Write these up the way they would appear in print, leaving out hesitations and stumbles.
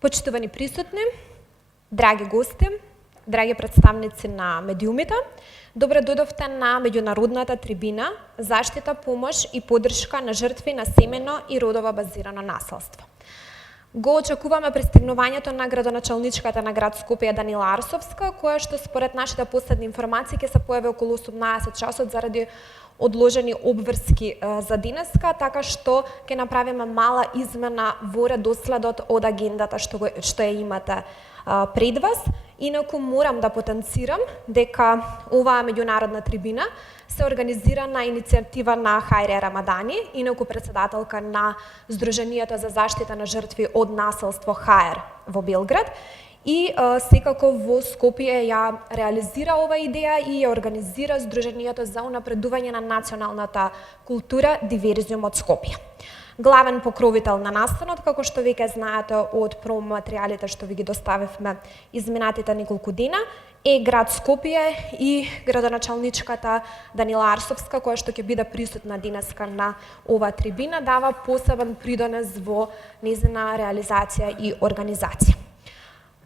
Почитувани присутни, драги гости, драги представници на медиумите, добре дојдовте на меѓународната трибина заштита, помош и поддршка на жртви на семено и родово базирано насилство. Го очекуваме пристигнувањето на градоначалничката на град Скопје Данила Арсовска, која што според нашите последни информации ќе се појави околу 18 часот заради одложени обврски за денеска, така што ќе направиме мала измена во редоследот од агендата што ја имате пред вас. Инаку морам да потенцирам дека оваа меѓународна трибина се организира на иницијатива на Хајре Рамадани, инаку председателка на Сдруженијето за заштита на жртви од насилство ХАЕР во Белград, и секако во Скопје ја реализира ова идеја и ја организира Сдруженијето за унапредување на националната култура Диверзиум од Скопје. Главен покровител на настанот, како што веќе знаете од промо-материјалите што ви ги доставивме изминатите неколку дена, е град Скопје и градоначалничката Данила Арсовска, која што ќе биде присутна денеска на ова трибина, дава посебен придонес во незина реализација и организација.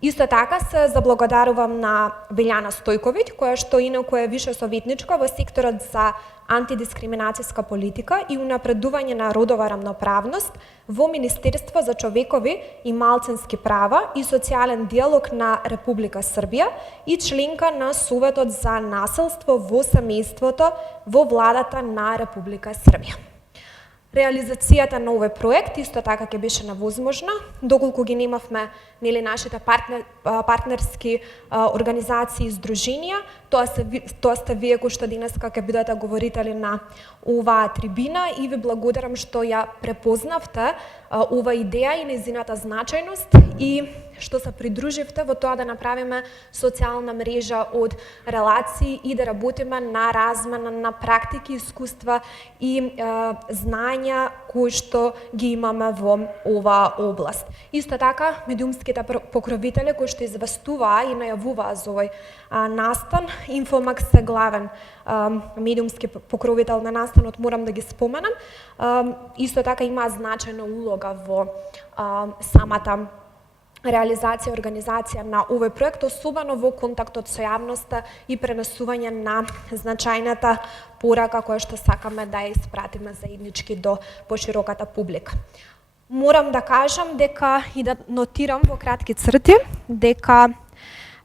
Исто така се заблагодарувам на Билјана Стојковиќ, која што инаку е више советничка во секторот за антидискриминацијска политика и унапредување на родова рамноправност во Министерство за човекови и малцински права и социјален диалог на Република Србија и членка на Советот за насилство во семејството во владата на Република Србија. Реализацијата на овој проект исто така ќе беше невозможна доколку ги немавме нашите партнерски организации и здруженија. Тоа сте вие кои што денеска ќе бидете говорители на оваа трибина и ви благодарам што ја препознавте ова идеја и нејзината значајност и што се придруживте во тоа да направиме социјална мрежа од релации и да работиме на размена на практики, искуства и знања кои што ги имаме во оваа област. Исто така, медиумските покровители кои што известуваа и најавуваа за овој настан, Инфомакс е главен медиумски покровител на настанот, морам да ги споменам. Исто така има значајна улога во самата реализација и организација на овој проект, особено во контактот со јавноста и пренесување на значајната порака која што сакаме да ја испратиме заеднички до пошироката публика. Морам да кажам дека и да нотирам во кратки црти дека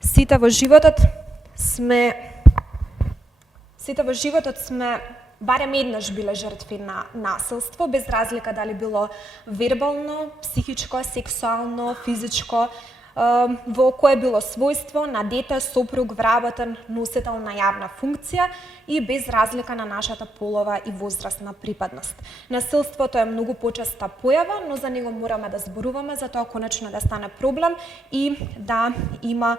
сите во животот сме барем еднаш биле жртви на насилство, без разлика дали било вербално, психичко, сексуално, физичко, во кое било својство на дете, сопруг, вработен, носител на јавна функција и без разлика на нашата полова и возрастна припадност. Насилството е многу почеста појава, но за него мораме да зборуваме, за тоа конечно да стане проблем и да има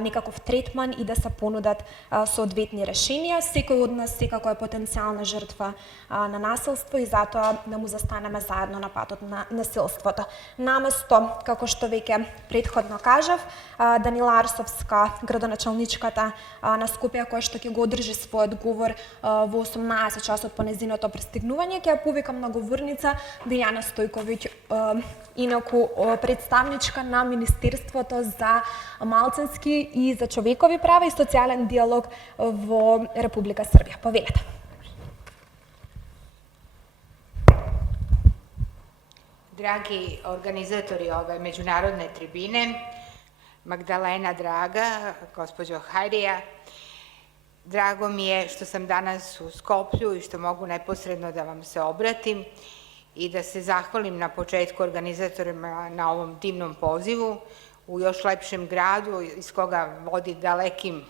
некаков третман и да се понудат соодветни решенија. Секој од нас секако е потенцијална жртва на насилство и затоа да му застанеме заедно на патот на насилството. Наместо, како што веќе претходно кажав, Данила Арсовска, градоначалничката на Скопје, која што ќе го одржи својот говор во 18 часот по незиното пристигнување, ќе ја повикам на говорница Билјана Стојковиќ, инаку представничка на Министерството за малцински и за човекови права и социјален диалог во Република Србија. Повелете. Dragi organizatori ove međunarodne tribine, Magdalena draga, gospođo Hajrija, drago mi je što sam danas u Skoplju i što mogu neposredno da vam se obratim i da se zahvalim na početku organizatorima na ovom divnom pozivu u još lepšem gradu iz koga vodi dalekim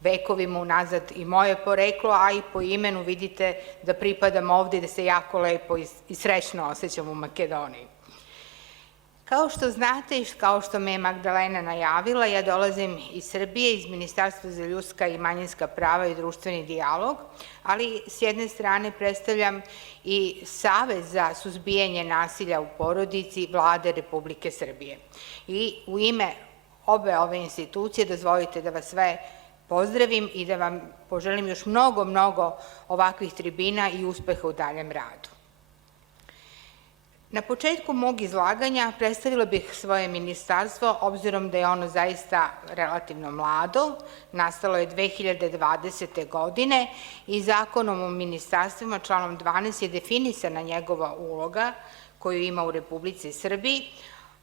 vekovima unazad i moje poreklo, a i po imenu vidite da pripadam ovde i da se jako lepo i srećno osjećam u Makedoniji. Kao što znate i kao što me je Magdalena najavila, ja dolazim iz Srbije, iz Ministarstva za ljudska i manjinska prava i društveni dijalog, ali s jedne strane predstavljam i Savez za suzbijanje nasilja u porodici Vlade Republike Srbije. I u ime obe ove institucije dozvolite da vas sve pozdravim i da vam poželim još mnogo ovakvih tribina i uspeha u daljem radu. Na početku mog izlaganja predstavila bih svoje ministarstvo, obzirom da je ono zaista relativno mlado, nastalo je 2020. godine i Zakonom o ministarstvima, članom 12, je definisana njegova uloga koju ima u Republici Srbiji,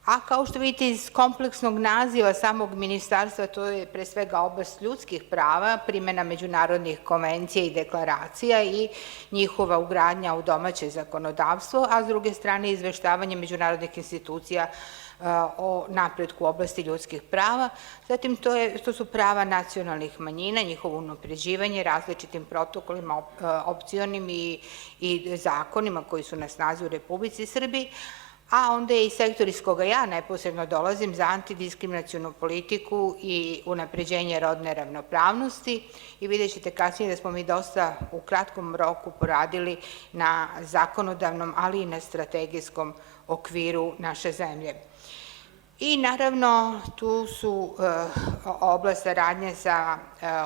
a kao što vidite iz kompleksnog naziva samog ministarstva, to je pre svega oblast ljudskih prava, primjena međunarodnih konvencija i deklaracija i njihova ugradnja u domaće zakonodavstvo, a s druge strane izveštavanje međunarodnih institucija o napretku u oblasti ljudskih prava. Zatim to su prava nacionalnih manjina, njihovo unapređivanje različitim protokolima, opcionim i zakonima koji su na snazi u Republici Srbiji, a onda je i sektor iz koga ja neposredno dolazim za antidiskriminacionu politiku i unapređenje rodne ravnopravnosti i vidjet ćete kasnije da smo mi dosta u kratkom roku poradili na zakonodavnom, ali i na strategijskom okviru naše zemlje. I naravno tu su oblast saradnje sa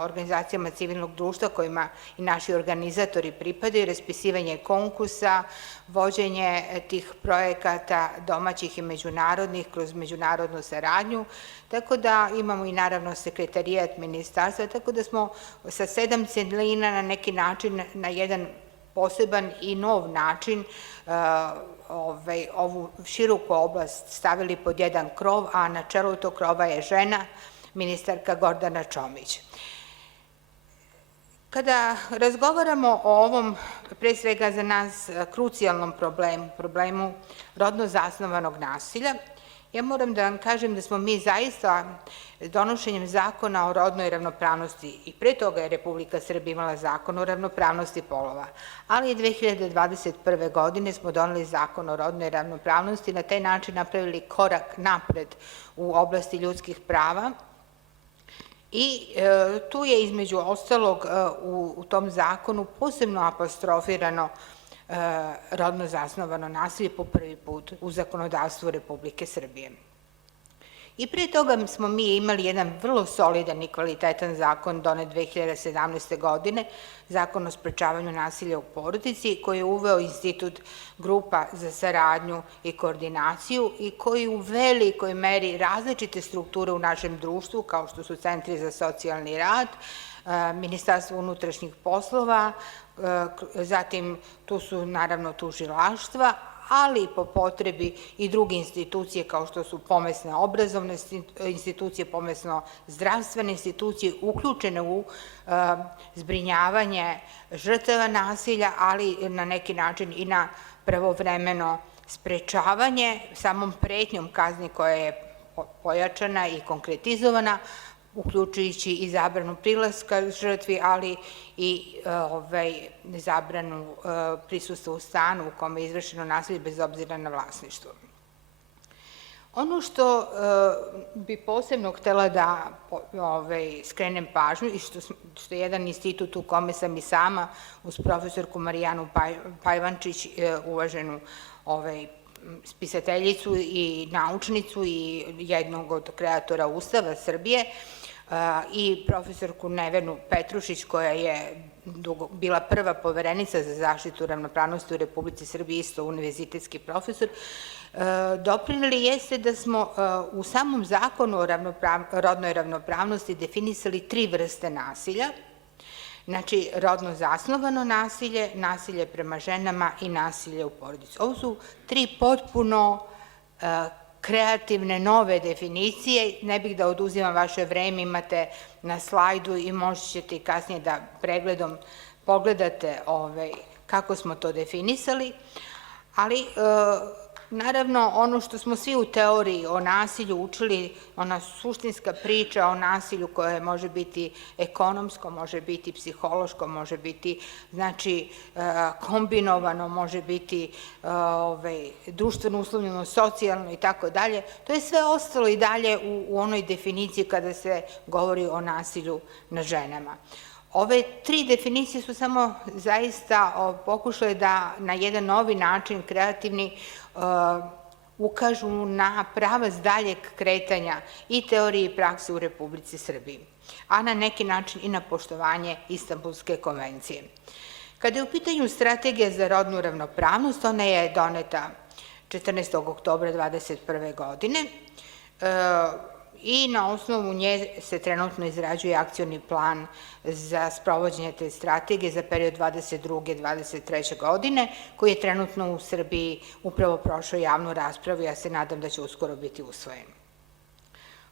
organizacijama civilnog društva kojima i naši organizatori pripadaju, raspisivanje konkursa, vođenje tih projekata domaćih i međunarodnih kroz međunarodnu saradnju, tako da imamo i naravno sekretarijat ministarstva, tako da smo sa 7 celina na neki način, na jedan poseban i nov način ovu široku oblast stavili pod jedan krov, a na čelu tog krova je žena, ministarka Gordana Čomić. Kada razgovaramo o ovom, pre svega za nas, krucijalnom problemu rodno zasnovanog nasilja, ja moram da vam kažem da smo mi zaista donošenjem zakona o rodnoj ravnopravnosti, i pre toga je Republika Srbija imala zakon o ravnopravnosti polova, ali 2021. godine smo doneli zakon o rodnoj ravnopravnosti i na taj način napravili korak napred u oblasti ljudskih prava. I tu je između ostalog u tom zakonu posebno apostrofirano rodno zasnovano nasilje po prvi put u zakonodavstvu Republike Srbije. I pre toga smo mi imali jedan vrlo solidan i kvalitetan zakon donet 2017. godine, Zakon o sprečavanju nasilja u porodici, koji je uveo institut grupa za saradnju i koordinaciju i koji u velikoj meri različite strukture u našem društvu, kao što su centri za socijalni rad, Ministarstvo unutrašnjih poslova, zatim tu su naravno tužilaštva, ali po potrebi i druge institucije kao što su pomesne obrazovne institucije, pomesno zdravstvene institucije, uključene u zbrinjavanje žrtava nasilja, ali na neki način i na pravovremeno sprečavanje samom pretnjom kazni koja je pojačana i konkretizovana, uključujući i zabranu prilaska žrtvi, ali i zabranu prisustva u stanu u kome je izvršeno nasilje bez obzira na vlasništvo. Ono što bi posebno htela da skrenem pažnju i što je jedan institut u kome sam i sama uz profesorku Marijanu Pajvančić, uvaženu spisateljicu i naučnicu i jednog od kreatora Ustava Srbije, i profesorku Nevenu Petrušić, koja je bila prva poverenica za zaštitu ravnopravnosti u Republici Srbiji, isto univerzitetski profesor, doprineli jeste da smo u samom zakonu o rodnoj ravnopravnosti definisali 3 vrste nasilja, znači rodno zasnovano nasilje, nasilje prema ženama i nasilje u porodici. Ovo su 3 potpuno kreativne, nove definicije. Ne bih da oduzimam vaše vreme, imate na slajdu i možete i kasnije da pregledom pogledate kako smo to definisali, ali naravno ono što smo svi u teoriji o nasilju učili, ona suštinska priča o nasilju koje može biti ekonomsko, može biti psihološko, može biti kombinovano, može biti društveno uslovljeno, socijalno i tako dalje, to je sve ostalo i dalje u onoj definiciji kada se govori o nasilju nad ženama. Ove 3 definicije su samo zaista pokušale da na jedan novi način, kreativni, ukažu na pravac daljeg kretanja i teorije i prakse u Republici Srbiji, a na neki način i na poštovanje Istanbulske konvencije. Kada je u pitanju strategija za rodnu ravnopravnost, ona je doneta 14. oktobra 2021. godine i na osnovu nje se trenutno izrađuje akcioni plan za sprovođenje te strategije za period 22. 23. godine, koji je trenutno u Srbiji upravo prošao javnu raspravu i ja se nadam da će uskoro biti usvojen.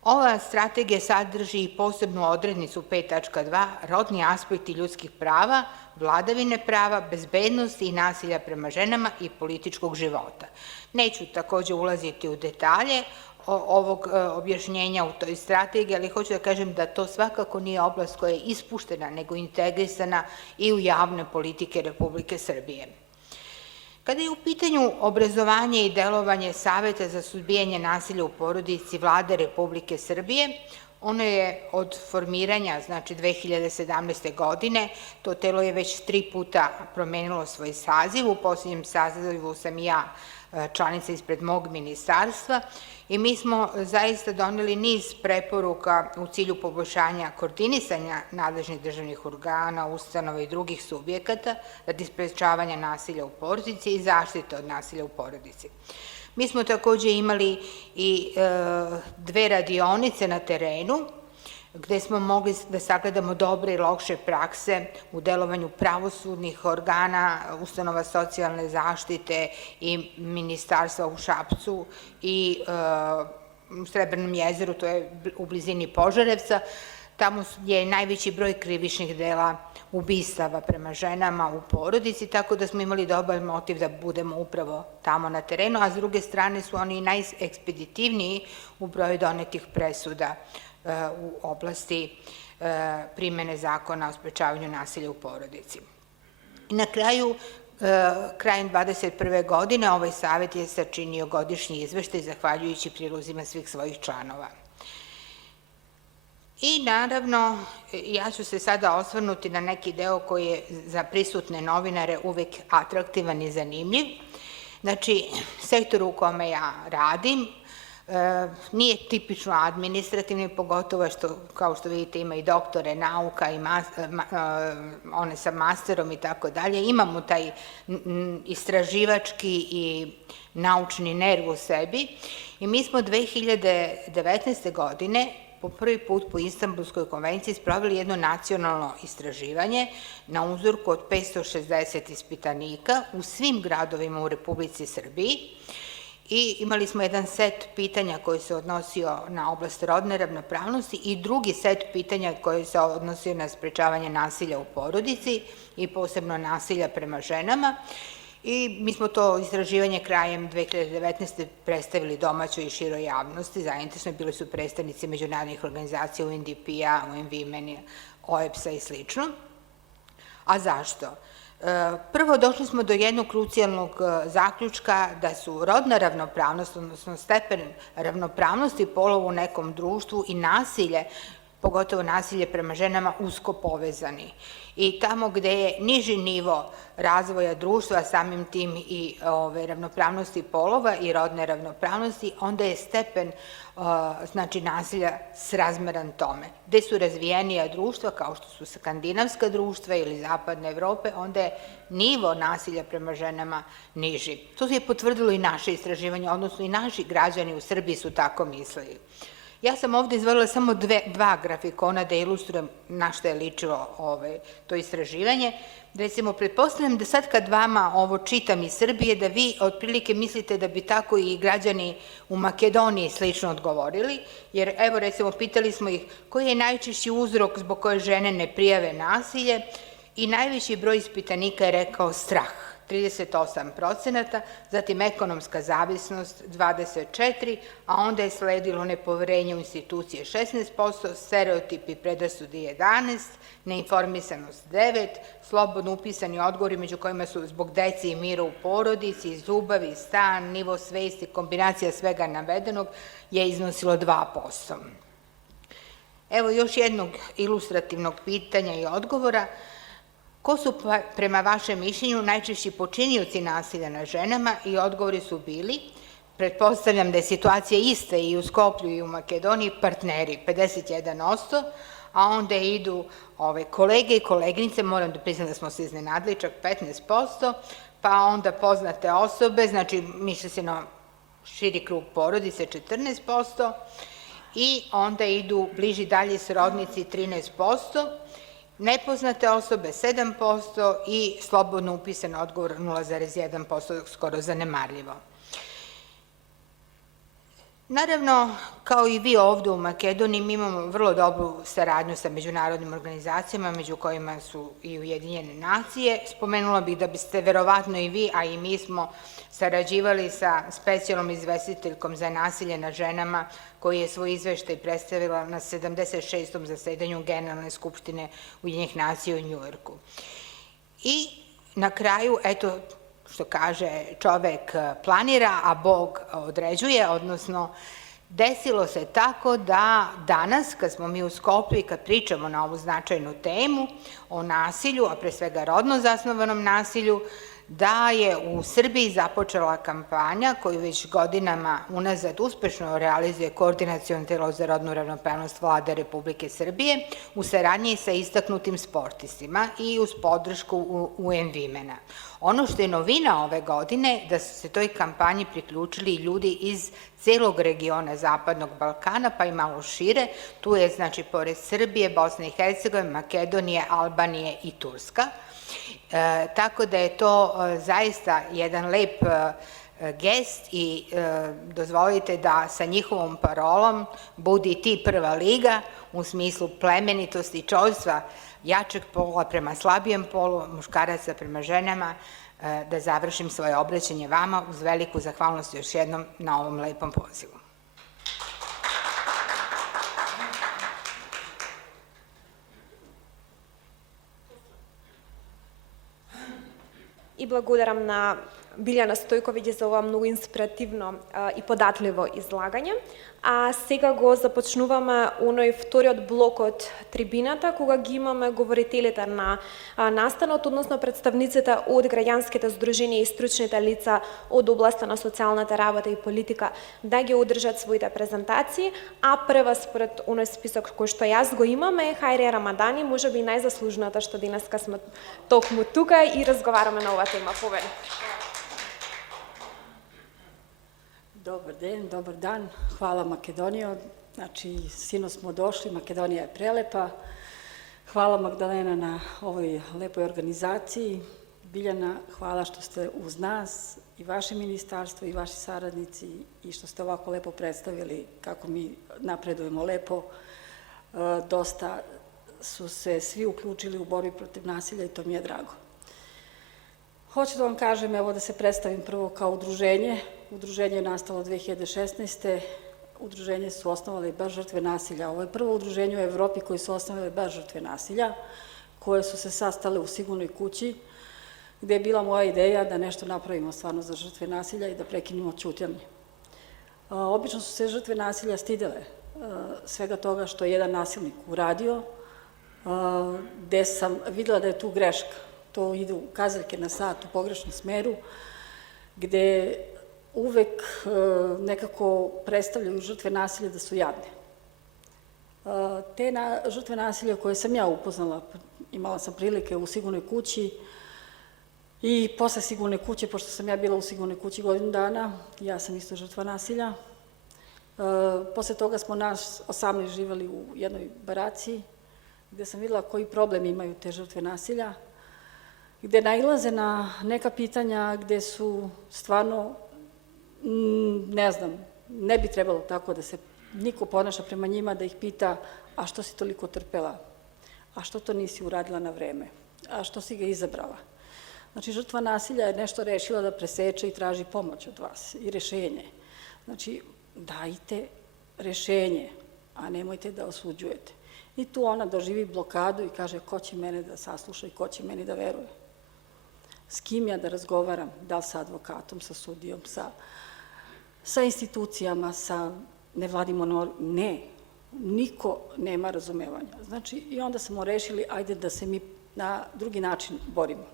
Ova strategija sadrži i posebnu odrednicu 5.2 rodni aspekti ljudskih prava, vladavine prava, bezbednosti i nasilja prema ženama i političkog života. Neću takođe ulaziti u detalje ovog objašnjenja u toj strategiji, ali hoću da kažem da to svakako nije oblast koja je ispuštena, nego integrisana i u javne politike Republike Srbije. Kada je u pitanju obrazovanje i delovanje Saveta za suzbijanje nasilja u porodici Vlade Republike Srbije, ono je od formiranja, znači 2017. godine, to telo je već 3 puta promenilo svoj saziv, u posljednjem sazivu sam i ja članica ispred mog ministarstva i mi smo zaista doneli niz preporuka u cilju poboljšanja koordinisanja nadležnih državnih organa, ustanova i drugih subjekata radi sprečavanja nasilja u porodici i zaštite od nasilja u porodici. Mi smo takođe imali i 2 radionice na terenu, gde smo mogli da sagledamo dobre i loše prakse u delovanju pravosudnih organa, ustanova socijalne zaštite i ministarstva u Šapcu i u Srebrnom jezeru, to je u blizini Požarevca. Tamo je najveći broj krivičnih dela ubistava prema ženama u porodici, tako da smo imali dobar motiv da budemo upravo tamo na terenu, a s druge strane su oni najekspeditivniji u broju donetih presuda u oblasti primene zakona o sprečavanju nasilja u porodici. I na kraju, krajem 2021. godine, ovaj savet je sačinio godišnji izveštaj zahvaljujući prilozima svih svojih članova. I naravno, ja ću se sada osvrnuti na neki deo koji je za prisutne novinare uvek atraktivan i zanimljiv. Znači, sektor u kome ja radim nije tipično administrativni, pogotovo što, kao što vidite, ima i doktore nauka i one sa masterom i tako dalje. Imamo taj istraživački i naučni nerv u sebi i mi smo 2019. godine po prvi put po Istanbulskoj konvenciji sproveli jedno nacionalno istraživanje na uzorku od 560 ispitanika u svim gradovima u Republici Srbiji i imali smo jedan set pitanja koji se odnosio na oblast rodne ravnopravnosti i drugi set pitanja koji se odnosio na sprečavanje nasilja u porodici i posebno nasilja prema ženama. I mi smo to istraživanje krajem 2019. predstavili domaćoj i široj javnosti, zainteresovani bili su predstavnici međunarodnih organizacija UNDP-a, UN Women, OEBS-a i slično. A zašto? Prvo, došli smo do jednog krucijalnog zaključka da su rodna ravnopravnost, odnosno stepen ravnopravnosti polova u nekom društvu i nasilje, pogotovo nasilje prema ženama, usko povezani. I tamo gde je niži nivo razvoja društva, samim tim i ravnopravnosti polova i rodne ravnopravnosti, onda je stepen nasilja srazmeran tome. Gde su razvijenija društva, kao što su skandinavska društva ili zapadne Evrope, onda je nivo nasilja prema ženama niži. To je potvrdilo i naše istraživanje, odnosno i naši građani u Srbiji su tako mislili. Ja sam ovde izvojila samo 2 grafikona da ilustrujem na što je ličilo to istraživanje. Recimo, pretpostavljam da sad kad vama ovo čitam iz Srbije, da vi otprilike mislite da bi tako i građani u Makedoniji slično odgovorili, jer evo recimo pitali smo ih koji je najčešći uzrok zbog koje žene ne prijave nasilje i najveći broj ispitanika je rekao strah. 38%, zatim ekonomska zavisnost 24%, a onda je sledilo nepoverenje u institucije 16%, stereotipi i predrasude 11%, neinformisanost 9%, slobodno upisani odgovori među kojima su zbog dece i mira u porodici, zubavi, stan, nivo svesti, kombinacija svega navedenog je iznosilo 2%. Evo još jednog ilustrativnog pitanja i odgovora. Ko su prema vašem mišljenju najčešći počinioci nasilja nad ženama? I odgovori su bili, pretpostavljam da je situacija ista i u Skoplju i u Makedoniji, partneri 51%, a onda idu kolege i koleginice, moram da priznam da smo se iznenadili, čak 15%, pa onda poznate osobe, znači misli se na širi krug porodice 14%, i onda idu bliži dalji srodnici 13%, nepoznate osobe 7% i slobodno upisan odgovor 0,1%, skoro zanemarljivo. Naravno, kao i vi ovde u Makedoniji, mi imamo vrlo dobru saradnju sa međunarodnim organizacijama, među kojima su i Ujedinjene nacije. Spomenula bih da biste verovatno i vi, a i mi smo sarađivali sa specijalnom izvestiteljkom za nasilje nad ženama, koji je svoj izveštaj predstavila na 76. zasedanju Generalne skupštine Ujedinjenih nacija u Njujorku. I na kraju, eto, što kaže, čovek planira, a Bog određuje, odnosno desilo se tako da danas, kad smo mi u Skoplju i kad pričamo na ovu značajnu temu o nasilju, a pre svega rodno zasnovanom nasilju, da je u Srbiji započela kampanja koju već godinama unazad uspešno realizuje Koordinaciono telo za rodnu ravnopravnost Vlade Republike Srbije u saradnji sa istaknutim sportistima i uz podršku UN Womena. Ono što je novina ove godine, da su se toj kampanji priključili i ljudi iz celog regiona Zapadnog Balkana, pa i malo šire. Tu je, znači, pored Srbije, Bosne i Hercegovine, Makedonije, Albanije i Turska. Tako da je to zaista jedan lep gest i dozvolite da sa njihovom parolom budi ti prva liga u smislu plemenitosti i čojstva jačeg pola prema slabijem polu, muškaraca prema ženama, da završim svoje obraćanje vama uz veliku zahvalnost još jednom na ovom lepom pozivu. И благодарам на Билјана Стојковиќ за ова многу инспиративно и податливо излагање. А сега го започнуваме оној вториот блок од трибината, кога ги имаме говорителите на настанот, односно представниците од граѓанските здруженија и стручните лица од областа на социјалната работа и политика да ги одржат своите презентации, а прва според оној список кој што јас го имаме е Хајрија Рамадани, можеби најзаслужната што денеска сме токму тука и разговараме на оваа тема. Повели. Dobar den, dobar dan. Hvala Makedonijo. Znači, sino smo došli, Makedonija je prelepa. Hvala Magdalena na ovoj lepoj organizaciji. Biljana, hvala što ste uz nas i vaše ministarstvo i vaši saradnici i što ste ovako lepo predstavili kako mi napredujemo lepo. Dosta su se svi uključili u borbi protiv nasilja i to mi je drago. Hoću da vam kažem, evo da se predstavim prvo kao udruženje. Udruženje je nastalo 2016. Udruženje su osnovali baš žrtve nasilja. Ovo je prvo udruženje u Evropi koji su osnovali baš žrtve nasilja, koje su se sastale u Sigurnoj kući, gde je bila moja ideja da nešto napravimo stvarno za žrtve nasilja i da prekinemo ćutanje. Obično su se žrtve nasilja stidele svega toga što je jedan nasilnik uradio, gde sam videla da je tu greška. To idu kazaljke na sat u pogrešnom smeru, gde uvek nekako predstavljaju žrtve nasilja da su jadne. Te žrtve nasilja koje sam ja upoznala, imala sam prilike u Sigurnoj kući i posle Sigurne kuće, pošto sam ja bila u Sigurnoj kući godinu dana, ja sam isto žrtva nasilja. Posle toga smo nas 18 živali u jednoj baraciji, gde sam videla koji problem imaju te žrtve nasilja, gde nailaze na neka pitanja gde su stvarno, ne znam, ne bi trebalo tako da se niko ponaša prema njima, da ih pita a što si toliko trpela, a što to nisi uradila na vreme, a što si ga izabrala. Znači, žrtva nasilja je nešto rešila da preseče i traži pomoć od vas i rešenje. Znači, dajte rešenje, a nemojte da osuđujete. I tu ona doživi blokadu i kaže ko će mene da sasluša i ko će meni da veruje. S kim ja da razgovaram, da li sa advokatom, sa sudijom, sa institucijama, sa nevladnim ne, niko nema razumevanja. Znači, i onda smo rešili, ajde da se mi na drugi način borimo.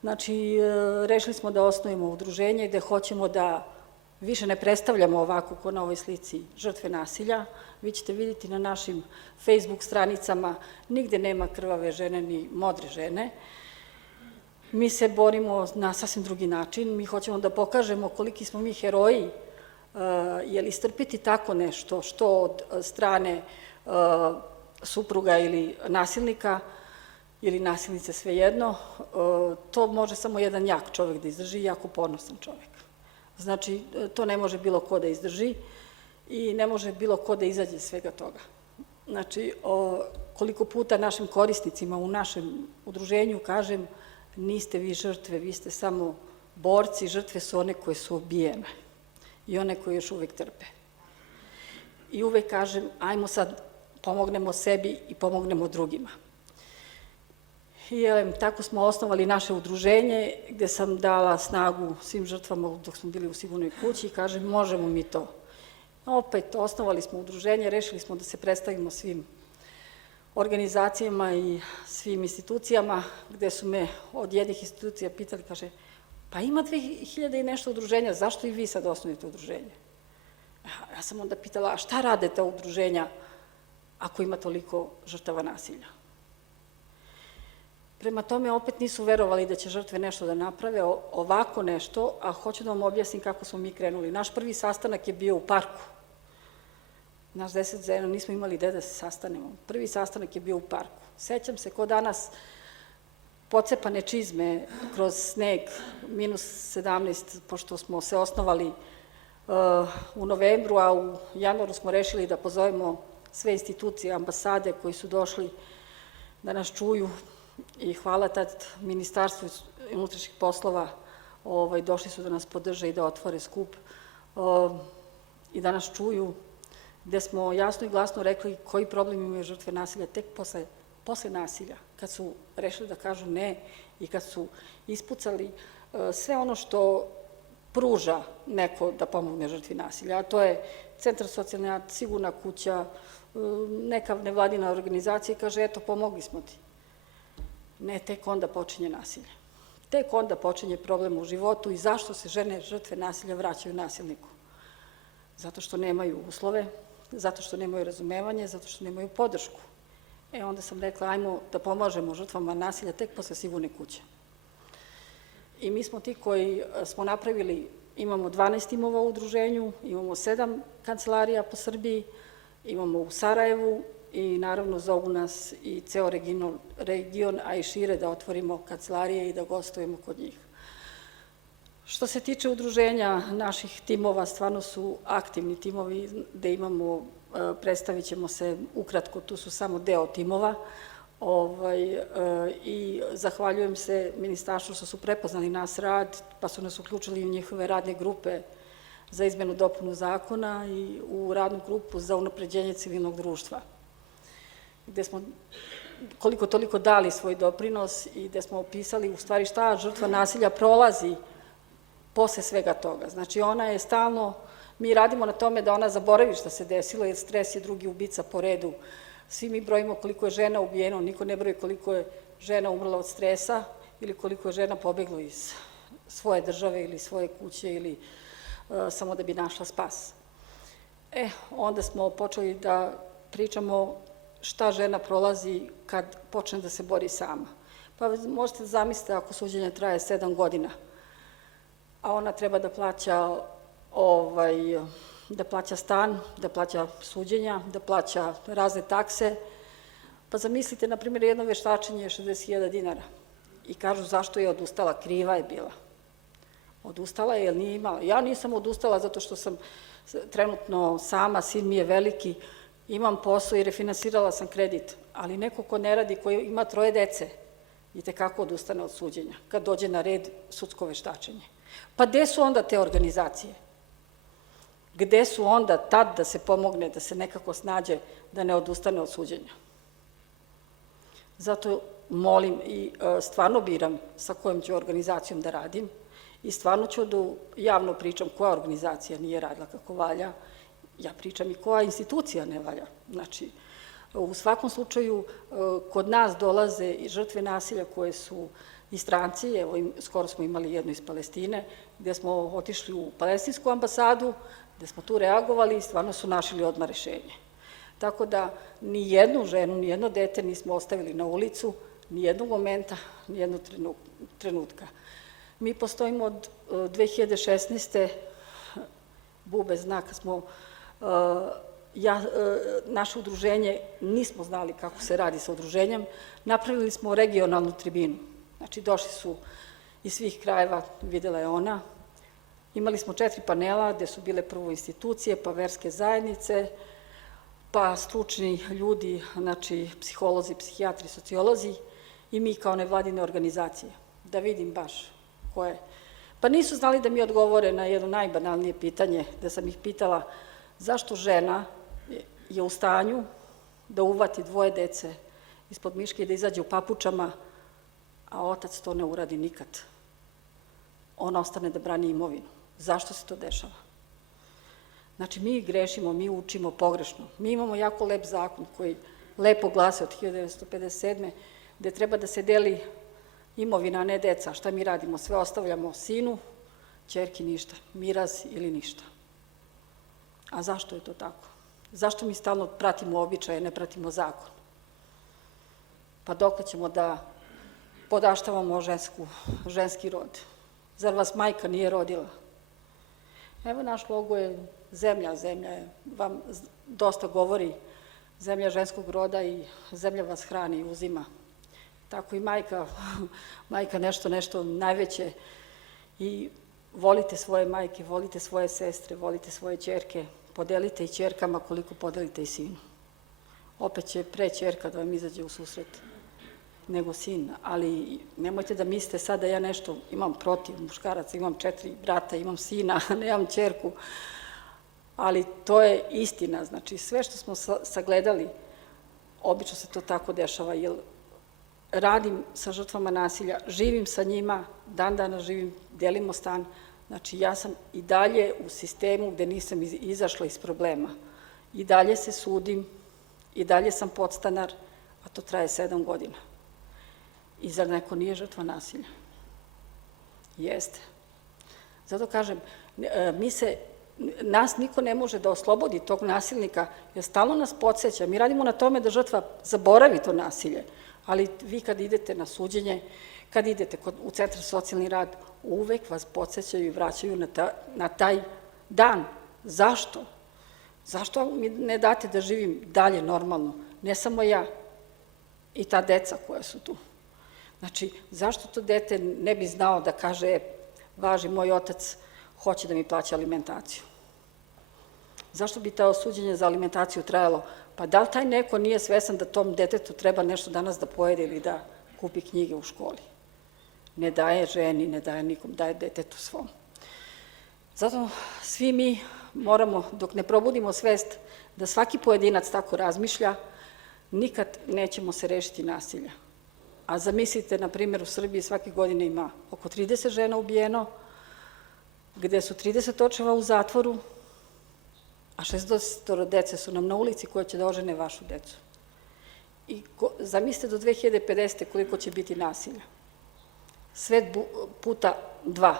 Znači, rešili smo da osnovimo udruženje gde hoćemo da više ne predstavljamo ovako ko na ovoj slici žrtve nasilja. Vi ćete vidjeti na našim Facebook stranicama, nigde nema krvave žene ni modre žene. Mi se borimo na sasvim drugi način. Mi hoćemo da pokažemo koliki smo mi heroji, jer istrpiti tako nešto, što od strane supruga ili nasilnika, ili nasilnice, svejedno, to može samo jedan jak čovek da izdrži, jako ponosan čovek. Znači, to ne može bilo ko da izdrži i ne može bilo ko da izađe iz svega toga. Znači, koliko puta našim korisnicima u našem udruženju kažem, niste vi žrtve, vi ste samo borci, žrtve su one koje su ubijene i one koje još uvek trpe. I uvek kažem, ajmo sad pomognemo sebi i pomognemo drugima. I tako smo osnovali naše udruženje gde sam dala snagu svim žrtvama dok smo bili u Sigurnoj kući i kažem, možemo mi to. Opet, osnovali smo udruženje, rešili smo da se predstavimo svim organizacijama i svim institucijama, gde su me od jednih institucija pitali, kaže, pa ima 2000 i nešto udruženja, zašto i vi sad osnovite udruženje? Ja sam onda pitala, a šta rade ta udruženja ako ima toliko žrtava nasilja? Prema tome, opet nisu verovali da će žrtve nešto da naprave, ovako nešto, a hoću da vam objasnim kako smo mi krenuli. Naš prvi sastanak je bio u parku. Naš 10 zajedno nismo imali gde da se sastanemo. Prvi sastanak je bio u parku. Sećam se ko danas pocepane čizme kroz sneg, -17, pošto smo se osnovali u novembru, a u januaru smo rešili da pozovemo sve institucije, ambasade koji su došli da nas čuju i hvala tad Ministarstvu unutrašnjih poslova, došli su da nas podrže i da otvore skup i da nas čuju, gde smo jasno i glasno rekli koji problem imaju žrtve nasilja tek posle nasilja, kad su rešili da kažu ne i kad su ispucali sve ono što pruža neko da pomogne žrtvi nasilja, a to je Centar socijalne rad, Sigurna kuća, neka nevladina organizacija i kaže, eto, pomogli smo ti. Ne, tek onda počinje nasilje. Tek onda počinje problem u životu i zašto se žene žrtve nasilja vraćaju nasilniku? Zato što nemaju uslove, zato što nemaju razumevanje, zato što nemaju podršku. Onda sam rekla, ajmo da pomažemo žrtvama nasilja tek posle Sigurne kuće. I mi smo ti koji smo napravili, imamo 12 timova u udruženju, imamo 7 kancelarija po Srbiji, imamo u Sarajevu i naravno zovu nas i ceo region, a i šire da otvorimo kancelarije i da gostujemo kod njih. Što se tiče udruženja naših timova, stvarno su aktivni timovi gde imamo, predstavit ćemo se ukratko, tu su samo deo timova i zahvaljujem se Ministarstvu što su prepoznali nas rad, pa su nas uključili u njihove radne grupe za izmenu dopunu zakona i u radnu grupu za unapređenje civilnog društva, gde smo koliko toliko dali svoj doprinos i gde smo opisali u stvari šta žrtva nasilja prolazi posle svega toga. Znači, ona je stalno, mi radimo na tome da ona zaboravi šta se desilo, jer stres je drugi ubica po redu. Svi mi brojimo koliko je žena ubijeno, niko ne broji koliko je žena umrla od stresa ili koliko je žena pobeglo iz svoje države ili svoje kuće ili samo da bi našla spas. Onda smo počeli da pričamo šta žena prolazi kad počne da se bori sama. Pa možete zamisliti ako suđenje traje 7 godina, a ona treba da plaća stan, da plaća suđenja, da plaća razne takse. Pa zamislite, na primjer, jedno veštačenje je 60.000 dinara i kažu zašto je odustala, kriva je bila. Odustala je jer nije imala. Ja nisam odustala zato što sam trenutno sama, sin mi je veliki, imam posao i refinansirala sam kredit, ali neko ko ne radi, koji ima 3 dece, itekako odustane od suđenja, kad dođe na red sudsko veštačenje. Pa gde su onda te organizacije? Gde su onda tad da se pomogne, da se nekako snađe, da ne odustane od suđenja? Zato molim i stvarno biram sa kojom ću organizacijom da radim i stvarno ću da javno pričam koja organizacija nije radila kako valja, ja pričam i koja institucija ne valja. Znači, u svakom slučaju, kod nas dolaze i žrtve nasilja koje su i stranci, evo, skoro smo imali jednu iz Palestine, gde smo otišli u palestinsku ambasadu, gde smo tu reagovali i stvarno su našli odmah rešenje. Tako da, ni jednu ženu, ni jedno dete nismo ostavili na ulicu, ni jednog momenta, ni jednog trenutka. Mi postojimo od 2016. Bube zna kad smo, naše udruženje, nismo znali kako se radi sa udruženjem, napravili smo regionalnu tribinu. Znači, došli su iz svih krajeva, videla je ona. Imali smo 4 panela gde su bile prvo institucije, pa verske zajednice, pa stručni ljudi, znači psiholozi, psihijatri, sociolozi i mi kao nevladine organizacije. Da vidim baš ko je. Pa nisu znali da mi odgovore na jedno najbanalnije pitanje, da sam ih pitala zašto žena je u stanju da uvati 2 dece ispod miške i da izađe u papučama, a otac to ne uradi nikad. On ostane da brani imovinu. Zašto se to dešava? Znači, mi grešimo, mi učimo pogrešno. Mi imamo jako lep zakon koji lepo glasi od 1957. gde treba da se deli imovina, a ne deca. Šta mi radimo? Sve ostavljamo sinu, ćerki ništa, miraz ili ništa. A zašto je to tako? Zašto mi stalno pratimo običaje, ne pratimo zakon? Pa dok ćemo da podaštavamo ženski rod? Zar vas majka nije rodila? Evo, naš logo je zemlja. Zemlja je, vam dosta govori, zemlja ženskog roda i zemlja vas hrani i uzima. Tako i majka nešto najveće. I volite svoje majke, volite svoje sestre, volite svoje ćerke, podelite i ćerkama koliko podelite i sinu. Opet će pre ćerka da vam izađe u susret nego sin, ali nemojte da mislite sad da ja nešto imam protiv muškaraca, imam 4 brata, imam sina, nemam ćerku, ali to je istina, znači sve što smo sagledali, obično se to tako dešava, jer radim sa žrtvama nasilja, živim sa njima, dan danas živim, delimo stan, znači ja sam i dalje u sistemu gde nisam izašla iz problema. I dalje se sudim, i dalje sam podstanar, a to traje 7 godina. I zar neko nije žrtva nasilja? Jeste. Zato kažem, nas niko ne može da oslobodi tog nasilnika, jer stalno nas podsjeća. Mi radimo na tome da žrtva zaboravi to nasilje, ali vi kad idete na suđenje, kad idete u Centar za socijalni rad, uvek vas podsjećaju i vraćaju na taj dan. Zašto? Zašto mi ne date da živim dalje normalno? Ne samo ja, i ta deca koja su tu. Znači, zašto to dete ne bi znao da kaže, važi, moj otac hoće da mi plaća alimentaciju? Zašto bi to suđenje za alimentaciju trajalo? Pa da li taj neko nije svesan da tom detetu treba nešto danas da pojede ili da kupi knjige u školi? Ne daje ženi, ne daje nikom, daje detetu svom. Zato svi mi moramo, dok ne probudimo svest da svaki pojedinac tako razmišlja, nikad nećemo se rešiti nasilja. A zamislite, na primjer, u Srbiji svake godine ima oko 30 žena ubijeno, gde su 30 očeva u zatvoru, a 60 dece su nam na ulici koje će da ožene vašu decu. I zamislite do 2050. koliko će biti nasilja. Svet puta 2.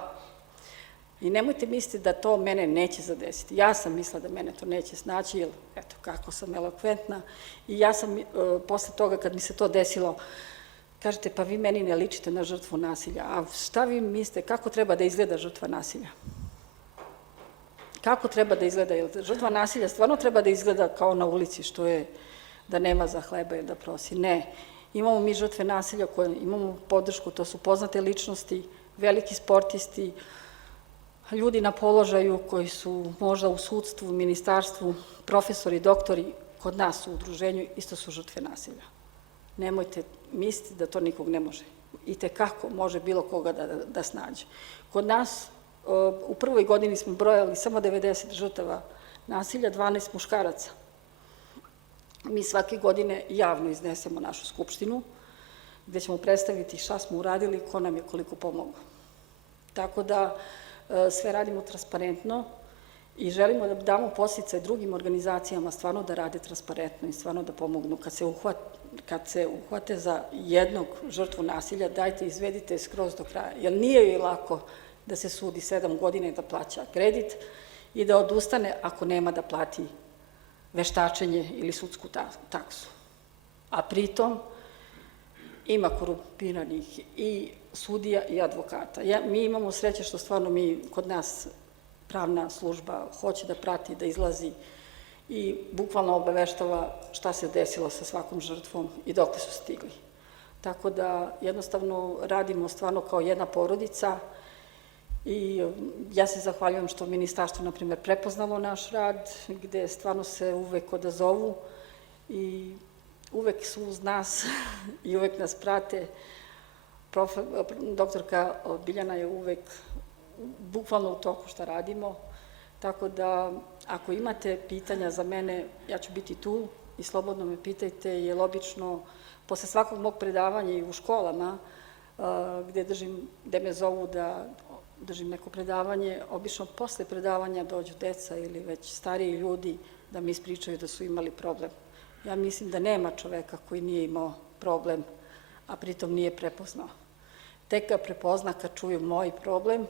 I nemojte misliti da to mene neće zadesiti. Ja sam mislila da mene to neće snaći, jer eto kako sam elokventna. I ja sam posle toga kad mi se to desilo, kažete, pa vi meni ne ličite na žrtvu nasilja. A šta vi mislite, kako treba da izgleda žrtva nasilja? Kako treba da izgleda? Jer žrtva nasilja stvarno treba da izgleda kao na ulici, što je da nema za hleba i da prosi. Ne. Imamo mi žrtve nasilja koje imamo podršku, to su poznate ličnosti, veliki sportisti, ljudi na položaju koji su možda u sudstvu, u ministarstvu, profesori, doktori, kod nas u udruženju isto su žrtve nasilja. Nemojte misliti da to nikog ne može. I tekako može bilo koga da snađe. Kod nas u prvoj godini smo brojali samo 90 žrtava nasilja, 12 muškaraca. Mi svake godine javno iznesemo našu skupštinu, gde ćemo predstaviti šta smo uradili, ko nam je koliko pomogao. Tako da sve radimo transparentno i želimo da damo podsticaj drugim organizacijama stvarno da rade transparentno i stvarno da pomognu. Kad se uhvate za jednog žrtvu nasilja, dajte, izvedite skroz do kraja. Jer nije joj lako da se sudi 7 godina i da plaća kredit i da odustane ako nema da plati veštačenje ili sudsku taksu. A pritom ima korumpiranih i sudija i advokata. Mi imamo sreće što stvarno kod nas pravna služba hoće da prati, da izlazi i bukvalno obaveštava šta se desilo sa svakom žrtvom i dokle su stigli. Tako da jednostavno radimo stvarno kao jedna porodica i ja se zahvaljujem što ministarstvo, na primjer, prepoznalo naš rad, gde stvarno se uvek odazovu i uvek su uz nas i uvek nas prate. Doktorka Biljana je uvek bukvalno u toku šta radimo, tako da ako imate pitanja za mene, ja ću biti tu i slobodno me pitajte, jer obično posle svakog mog predavanja i u školama gde me zovu da držim neko predavanje, obično posle predavanja dođu deca ili već stariji ljudi da mi ispričaju da su imali problem. Ja mislim da nema čoveka koji nije imao problem, a pritom nije prepoznao. Tek ga prepozna kad čuju moj problem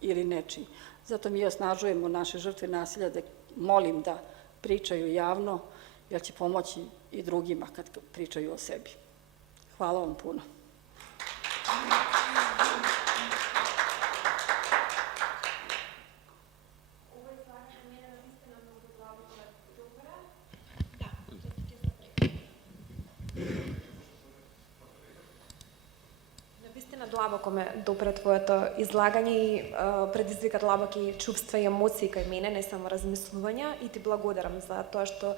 ili nečiji. Zato mi osnažujemo naše žrtve nasilja da molim da pričaju javno, jer će pomoći i drugima kad pričaju o sebi. Hvala vam puno. Длабоко ме допре твоето излагање и предизвика длабоки чувства и емоции кај мене, не само размислувања, и ти благодарам за тоа што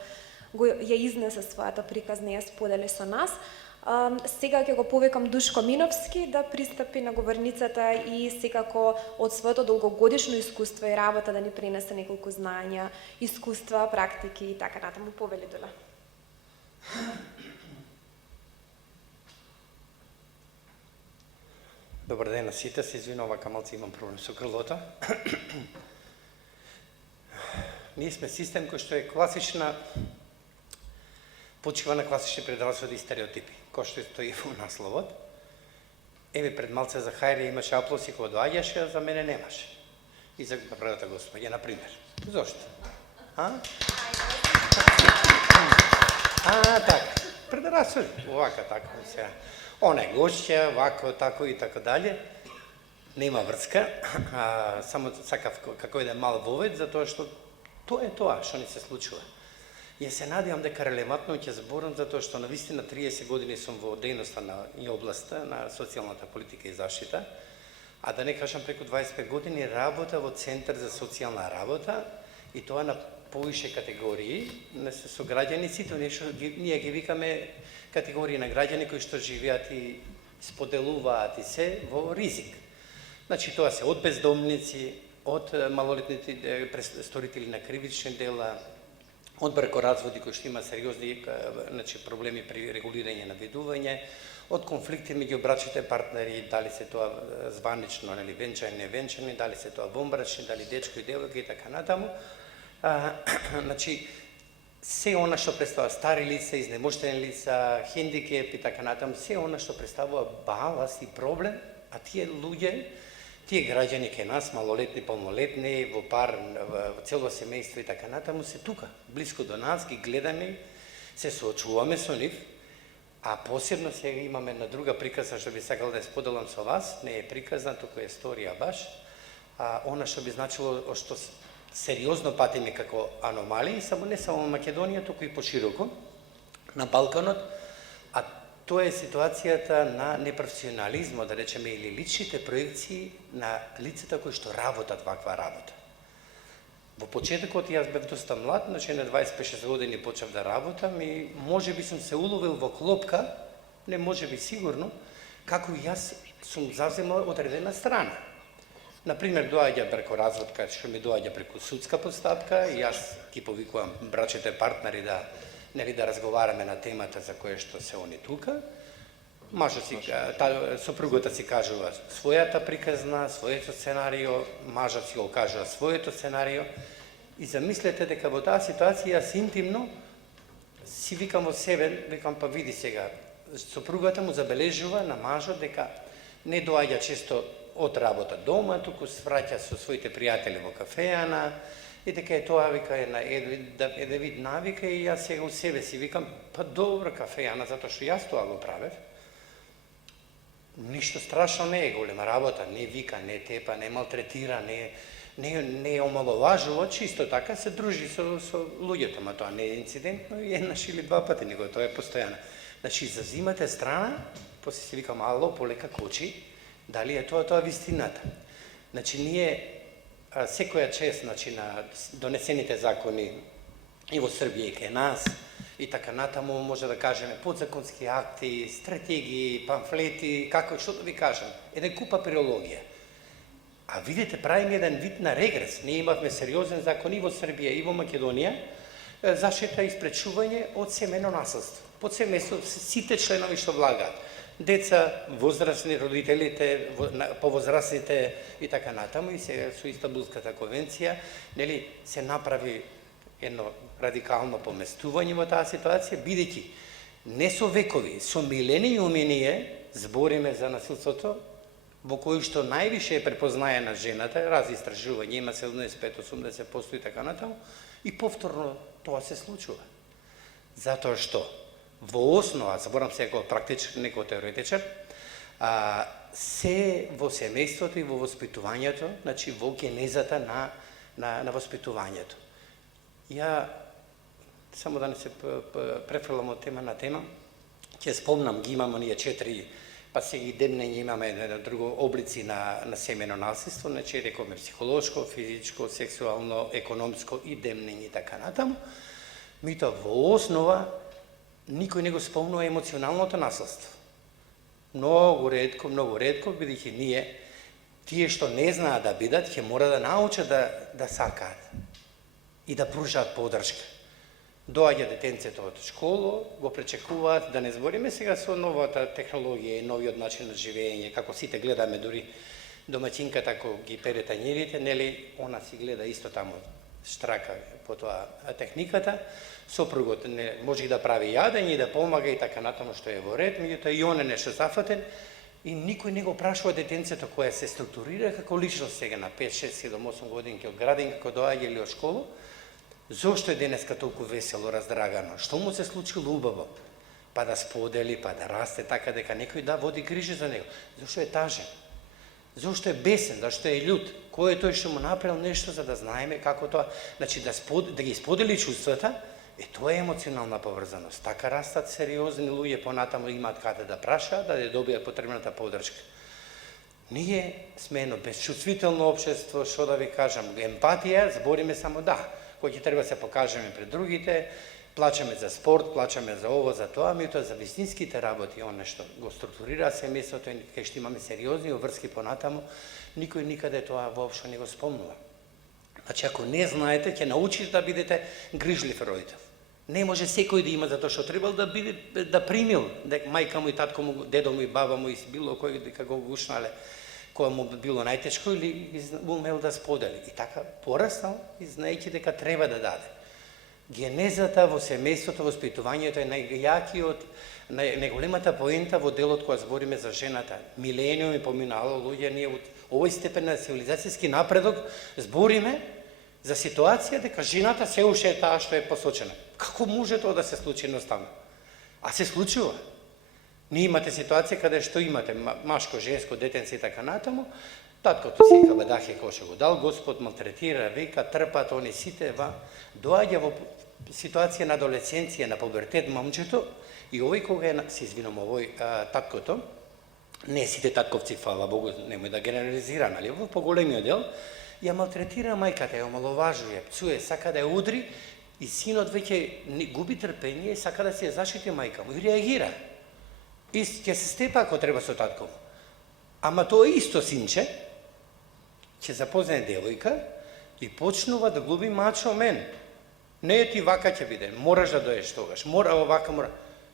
ја изнесе својата приказна и ја сподели со нас. Сега ќе го повикам Душко Миновски да пристапи на говорницата и секако од своето долгогодишно искуство и работа да ни принесе неколку знања, искуства, практики и така натаму. Повели, Дуля. Добар ден на сите, се извинувам, вака малце имам проблем со крилото. Ние сме систем кој што е класична, почива на класични предрасуди и стереотипи, кој што стои во насловот. Еве пред малце за Хајрија имаше аплоси кога доаѓаше, а за мене немаше. И за првата господја, например. Зошто? Така. Предрасуди, овака така, сега. Она е гошća, вако, тако и така далje. Нема врска, само сакав како еден мал вовед, затоа што тоа е тоа што ни се случува. Ја се надевам дека релевантно ќе зборам, затоа што навистина 30 години сум во дејноста и областа на социјалната политика и заштита, а да не кажам преку 25 години работа во Центар за социјална работа, и тоа на повише категории, со граѓани сите, ние ги викаме категории на граѓани кои што живеат и споделуваат и се во ризик. Значи тоа се од бездомници, од малолетни сторители на кривични дела, од бракоразводи кои што има сериозни проблеми при регулирање на видување, од конфликти меѓу брачните партнери, дали се тоа званично, венчани, невенчани, дали се тоа вонбрачни, дали дечко и девојка и така натаму. Значи, се она што представува стари лица, изнемоштени лица, хендикеп и така натаму, се она што представува баласт и проблем, а тие луѓе, тие граѓани кај нас, малолетни, полнолетни, во пар, во цело семејство и така натаму, се тука, близко до нас, ги гледаме, се соочуваме со нив, а посебно сега имаме една друга приказна што би сакал да ја споделам со вас, не е приказна, туку е историја баш, она што би значило што сериозно патиме како аномалии, само не само во Македонија, туку и пошироко, на Балканот, а тоа е ситуацијата на непрофесионализмот, да речеме, или личните проекции на лицата кои што работат ваква работа. Во почетокот јас бев доста млад, значи на 25-6 години почнав да работам и може би сум се уловил во клопка, не може би сигурно, како јас сум заземал одредена страна. Например, доаѓа бракоразвод, кај што ми доаѓа преку судска постапка, и јас ги повикувам брачните партнери да разговараме на темата за кое што се они тука. Сопругата си кажува својата приказна, своето сценарио, мажот си го кажува своето сценарио. И замислете дека во таа ситуација јас интимно си викам во себе, викам па види сега, сопругата му забележува на мажот дека не доаѓа често од работа дома, туку свраќа со своите пријатели во кафејана, и дека е тоа, вика, еден вид навика, и јас сега у себе си викам, па добро кафејана, затоа што јас тоа го правев. Ништо страшно не е, голема работа, не вика, не тепа, не малтретира, не омаловажува, чисто така се дружи со луѓето, ама тоа не е инцидентно и еднаш или два пати, него тоа е постојано. Значи, зазимате страна, после се вика мало, полека кочи, дали е тоа вистината. Значи, ние секоја чест, значи, на донесените закони и во Србија и кај нас, и така натаму, може да кажеме, подзаконски акти, стратегии, памфлети, како, што да ви кажем, еден куп папирологија. А видите, правим еден вид на регрес. Ние имавме сериозен закон и во Србија и во Македонија, заштита и спречување од семено насилство. Под семејство сите членови што влагаат. Деца, возрастни, родителите, повозрастните и така натаму, и сега со Истанбулската конвенција, нели, се направи едно радикално поместување во таа ситуација, бидејќи не со векови, со милениуми ние збориме за насилството, во кој што највише е препознаена жената, рази истражување, има 75-80% и така натаму, и повторно тоа се случува. Затоа што во основа, зборам се како практичар, не како теоретичар, се во семејството и во воспитувањето, значи во генезата на воспитувањето. Ја, само да не се префрлам од тема на тема, ќе спомнам, ги имаме ние 4, па сега и демнење имаме едно друго облици на семено насилство, значи рековме психолошко, физичко, сексуално, економско и демнење и така натаму. Меѓутоа во основа никој не го спомнува емоционалното насилство. Многу ретко, бидејќи ние, тие што не знаат да бидат, ќе мора да научат да сакаат и да пружаат поддршка. Доаѓа детенцето од школа, го пречекуваат, да не збориме сега со новата технологија и новиот начин на живење, како сите гледаме, дури домаќинката ако ги пере тањирите, нели, она си гледа исто таму, штрака по тоа техниката, сопругот не може и да прави јадење и да помага и така натаму што е во ред, меѓутоа и он е нешто зафатен и никој не го прашува детенцето која се структурира како личност сега на 5, 6, 7, 8 годинки од градинка кога доаѓа или од школа, зошто е денеска толку весело, раздрагано, што му се случило убаво, па да сподели, па да расте така дека некој да води грижа за него, зошто е тажен, зошто е бесен, зашто е љут, кој е тој што му направил нешто за да знаеме како тоа, значи да ги сподели чувствата, тоа е емоционална поврзаност. Така растат сериозни луѓе, понатаму имаат каде да прашаат, да ја добијат потребната поддршка. Ние сме едно безчувствително општество, што да ви кажам, емпатија, збориме само да, кој ќе треба се покажеме пред другите, плачеме за спорт, плачеме за ово, за тоа, меѓутоа за вистинските работи, он нешто го структурира семејството, кај што имаме сериозни обврски понатаму, никој никаде тоа воопшто не го спомнува. Значи, ако не знаете, ќе научите да бидете грижлив родител. Не може секој да има, затоа што требал да примил дека мајка му и татко му, дедо му и баба му и било кој дека го гушнале, која му било најтешко или умел да сподели. И така пораснал и знаејќи дека треба да даде. Генезата во семејството, воспитувањето е најјакиот, најголемата поента во делот кога збориме за жената. Милениуми поминало луѓе, ние од овој степен на цивилизацијски напредок збориме за ситуација дека жената се уште е таа што е посочена. Како може тоа да се случи едноставно? А се случува. Не имате ситуација каде што имате машко, женско, детенце и така натаму, таткото си ка бедахе кој што го дал Господ, малтретира, вика, трпат, они сите, доаѓа во ситуација на адолесценција, на пубертет момчето, и овој кога се извинам, овој таткото, не сите татковци, фала Богу, немој да генерализира, нали, во поголемиот дел, ја малтретира мајката, ја омаловажува, пцуе, сака да ја удри, и синот веќе губи трпение, сака да се заштити мајка му и реагира. И ќе се степа ако треба со татко му. Ама тоа исто синче ќе запознае девојка и почнува да глуби мачо мен. Не ти вака ќе биде, мораш да доеш тогаш, мора овака, мора.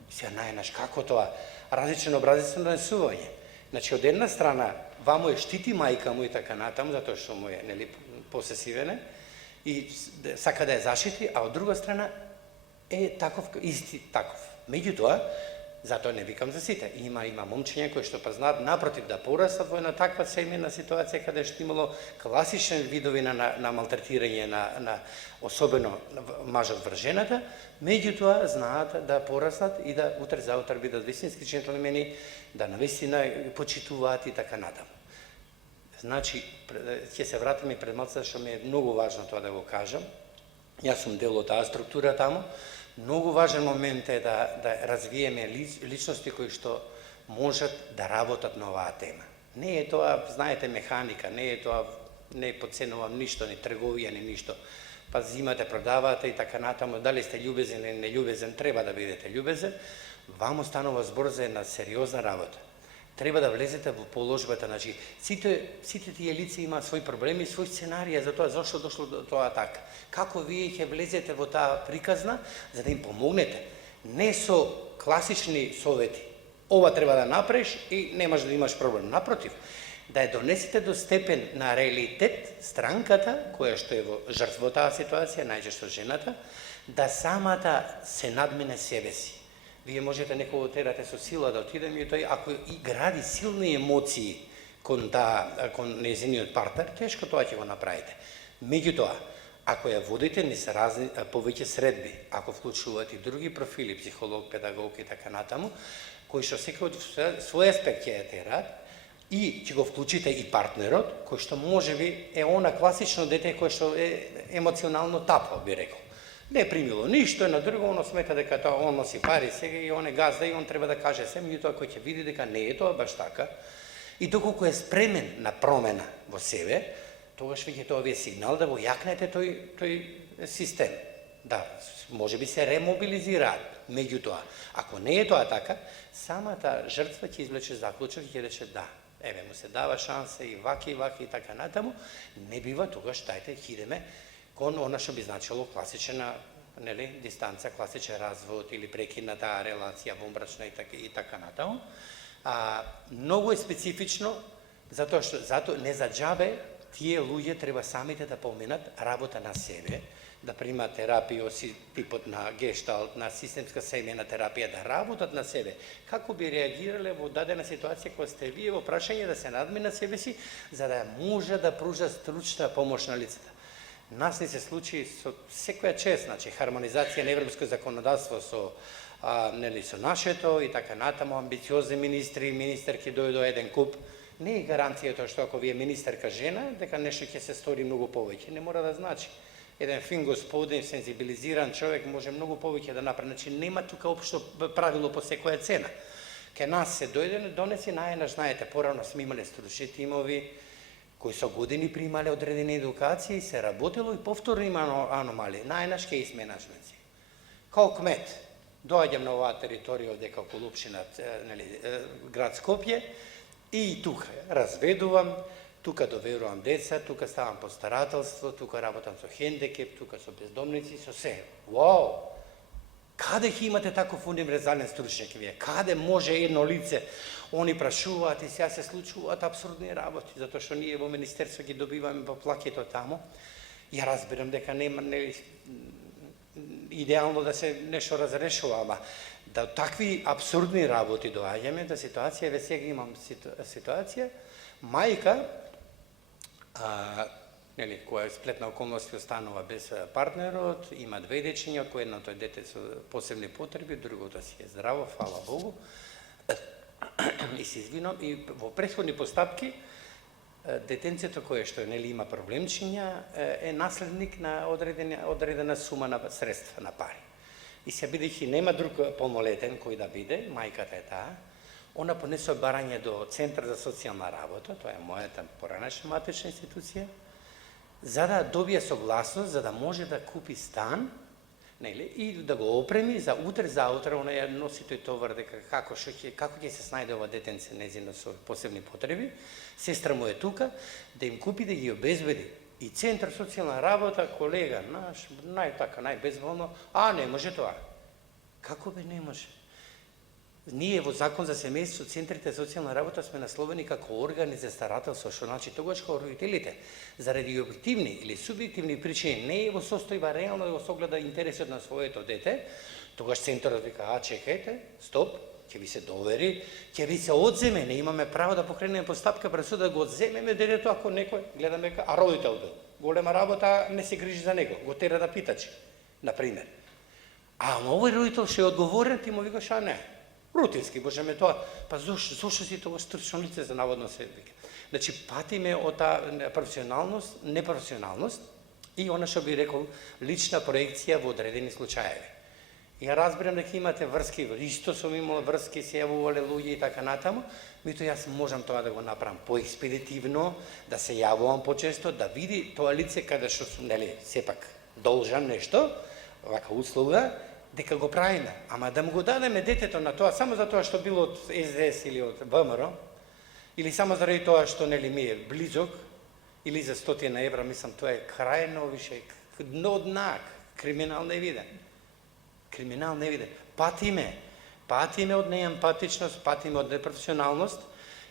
Сега најнаш како тоа? Различен образец на донесување. Значи, од една страна, вамо е штити мајка му и така натаму, затоа што му е, нели, посесивене, и сака да ја заштити, а од друга страна е таков, исти таков. Меѓутоа, затоа не викам за сите. Има момчиња кои што познаат напротив да порастат во една таква семејна ситуација каде што имало класични видови на малтретирање на особено мажот врз жената, меѓутоа знаат да порастат и да утре за утре бидат вистински джентлмени да навистина почитуваат и така натаму. Значи, ќе се вратиме пред малце, што ми е многу важно тоа да го кажам. Јас сум дел од таа структура таму. Многу важен момент е да развиеме личности кои што можат да работат на оваа тема. Не е тоа, знаете, механика, не е тоа, не подценувам ништо, ни трговија, ни ништо. Па зимате, продавате и така натаму, дали сте љубезен или нељубезен, треба да бидете љубезен. Ваму станува збор за една сериозна работа. Треба да влезете во положбата, значи сите тие лица имаат своји проблеми, своји сценарија за тоа зашто дошло до тоа така. Како вие ќе влезете во таа приказна за да им помогнете? Не со класични совети. Ова треба да направиш и немаш да имаш проблем. Напротив, да ја донесете до степен на реалитет странката која што е во жртва во таа ситуација, најчесто жената, да самата се надмене себе си. Вие можете некој терате со сила да отидем и тој, ако и гради силни емоции кон нејзиниот партнер, тешко тоа ќе го направите. Меѓутоа, ако ја водите низ разни повеќе средби, ако вклучувате и други профили, психолог, педагог и така натаму, кои што секој од свој аспект ќе ја терат, и ќе го вклучите и партнерот, кој што можеби е она класично дете кој што е емоционално тапо, би рекол. Не е примило ништо, на друго, оно смета дека тоа он носи пари сега и он е газда и он треба да каже се, меѓутоа кој ќе види дека не е тоа баш така, и доколку е спремен на промена во себе, тогаш веќе тоа ви е сигнал да го јакнете тој систем. Да, можеби се ремобилизираат, меѓутоа, ако не е тоа така, самата жртва ќе извлече заклучок и ќе рече да, еве му се дава шанса и ваки и така натаму, не бива тогаш тајте идеме кон она што би значило класична, нели, дистанца, класичен развод или прекина таа релација вонбрачна и така натаму. Многу е специфично затоа што не за џабе тие луѓе треба самите да поменат работа на себе, да примаат терапија типот на гешталт, на системска семејна терапија, да работат на себе. Како би реагирале во дадена ситуација кога сте вие во прашање да се надмени на себе си, за да може да пружа стручна помош на лицата. Нас не се случи со секоја чест, значи хармонизација на европско законодавство со нашето и така натаму, амбициозни министри, министерки дојдо еден куп. Не е гаранција тоа што ако ви е министерка жена, дека нешто ќе се стори многу повеќе. Не мора да значи. Еден фин господин, сензибилизиран човек може многу повеќе да направи. Значи нема тука општо правило по секоја цена. Ке нас се донеси најнаш, знаете, порано сме имале стручни тимови, кои со години примале одредени едукации и се работело и повторно има аномалии. Најнаш кейс менеджменти. Као кмет, доаѓам на оваа територија од дека околу општина, град Скопје, и тука разведувам, тука доверувам деца, тука ставам постарателство, тука работам со хендикеп, тука со бездомници, со се. Вау! Каде ќе имате таков универзален стручњак вие? Каде може едно лице? Они прашуваат и сега се случуваат абсурдни работи, затоа што ние во министерство ги добиваме по плакето таму. Ја разбирам дека нема идеално да се нешто разрешува, ама да такви абсурдни работи доаѓаме до ситуација, ве сега имам ситуација, мајка, која е сплетна околности останува без партнерот, има две дечиња, кој едното е дете со посебни потреби, другото си е здраво, фала Богу. И се извинам, и во претходни постапки, детенцето кое што има проблемчиња е наследник на одредена сума на средства, на пари. И се бидејќи нема друг полнолетен кој да биде, мајката е таа, она понесе барање до Центар за социјална работа, тоа е мојата поранешна матична институција, за да добие согласност, за да може да купи стан, и да го опреми за утре, она ја носи тој товар дека како ќе се снајде ова детенце нејзино со посебни потреби, сестра му е тука, да им купи, да ги обезбеди. И Центар социјална работа, колега наш, најбезволно, не може тоа. Како бе не може? Ние во Закон за семејство, Центрите за социјална работа сме насловени како органи за старателство, што значи тогаш кога родителите, заради објективни или субјективни причини, не е во состојба реално да го согледа интересот на своето дете, тогаш Центарот вика, чекајте, стоп, ќе ви се довери, ќе ви се одземе, не имаме право да покренеме постапка пред суд да го одземеме детето ако некој, гледаме, родител бил. Голема работа, не се грижи за него, го тера да питачи, например. Овој родител што е одговорен, ти му викаш, не. Рутински, можеме тоа. Па зошто си тоа стручно лице за наводно се вика? Значи, патиме од таа професионалност, непрофесионалност и она што би рекол лична проекција во одредени случаеви. Ја разбирам дека имате врски, исто сум имал врски, се јавувале луѓе и така натаму, меѓутоа јас можам тоа да го направам поекспедитивно, да се јавувам почесто, да види тоа лице каде што сум, нели, сепак должен нешто, вака услуга, дека го правиме. Ама да му го дадеме детето на тоа само затоа што било од СДС или од ВМРО, или само заради тоа што нели ми е близок, или за 100 евра, мислам, тоа е крајно више, дно днак, криминал не виден. Криминал не виден. Патиме од неемпатичност, патиме од непрофесионалност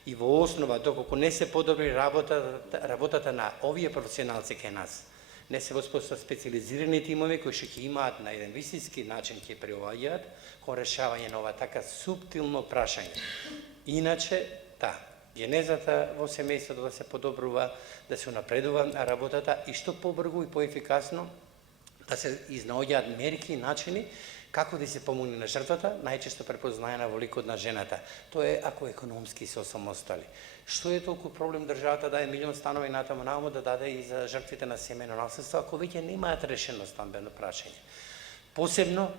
и во основа, доколку не се подобри работата на овие професионалци кај нас, не се воспостават специализирани тимови кои што ќе имаат на еден висински начин ќе приоаѓаат кон решавање на ова така суптилно прашање. Иначе, генезата во семејството да се подобрува, да се унапредува работата и што побрзо и поефикасно да се изнаоѓаат мерки и начини како да се помогне на жртвата, најчесто препознаена во ликот на жената. Тоа е ако економски се осамостоли. Што е толку проблем државата да е милион станови натаму наому да даде и за жртвите на семејно насилство, ако веќе немаат решено стамбено прашање. Посебно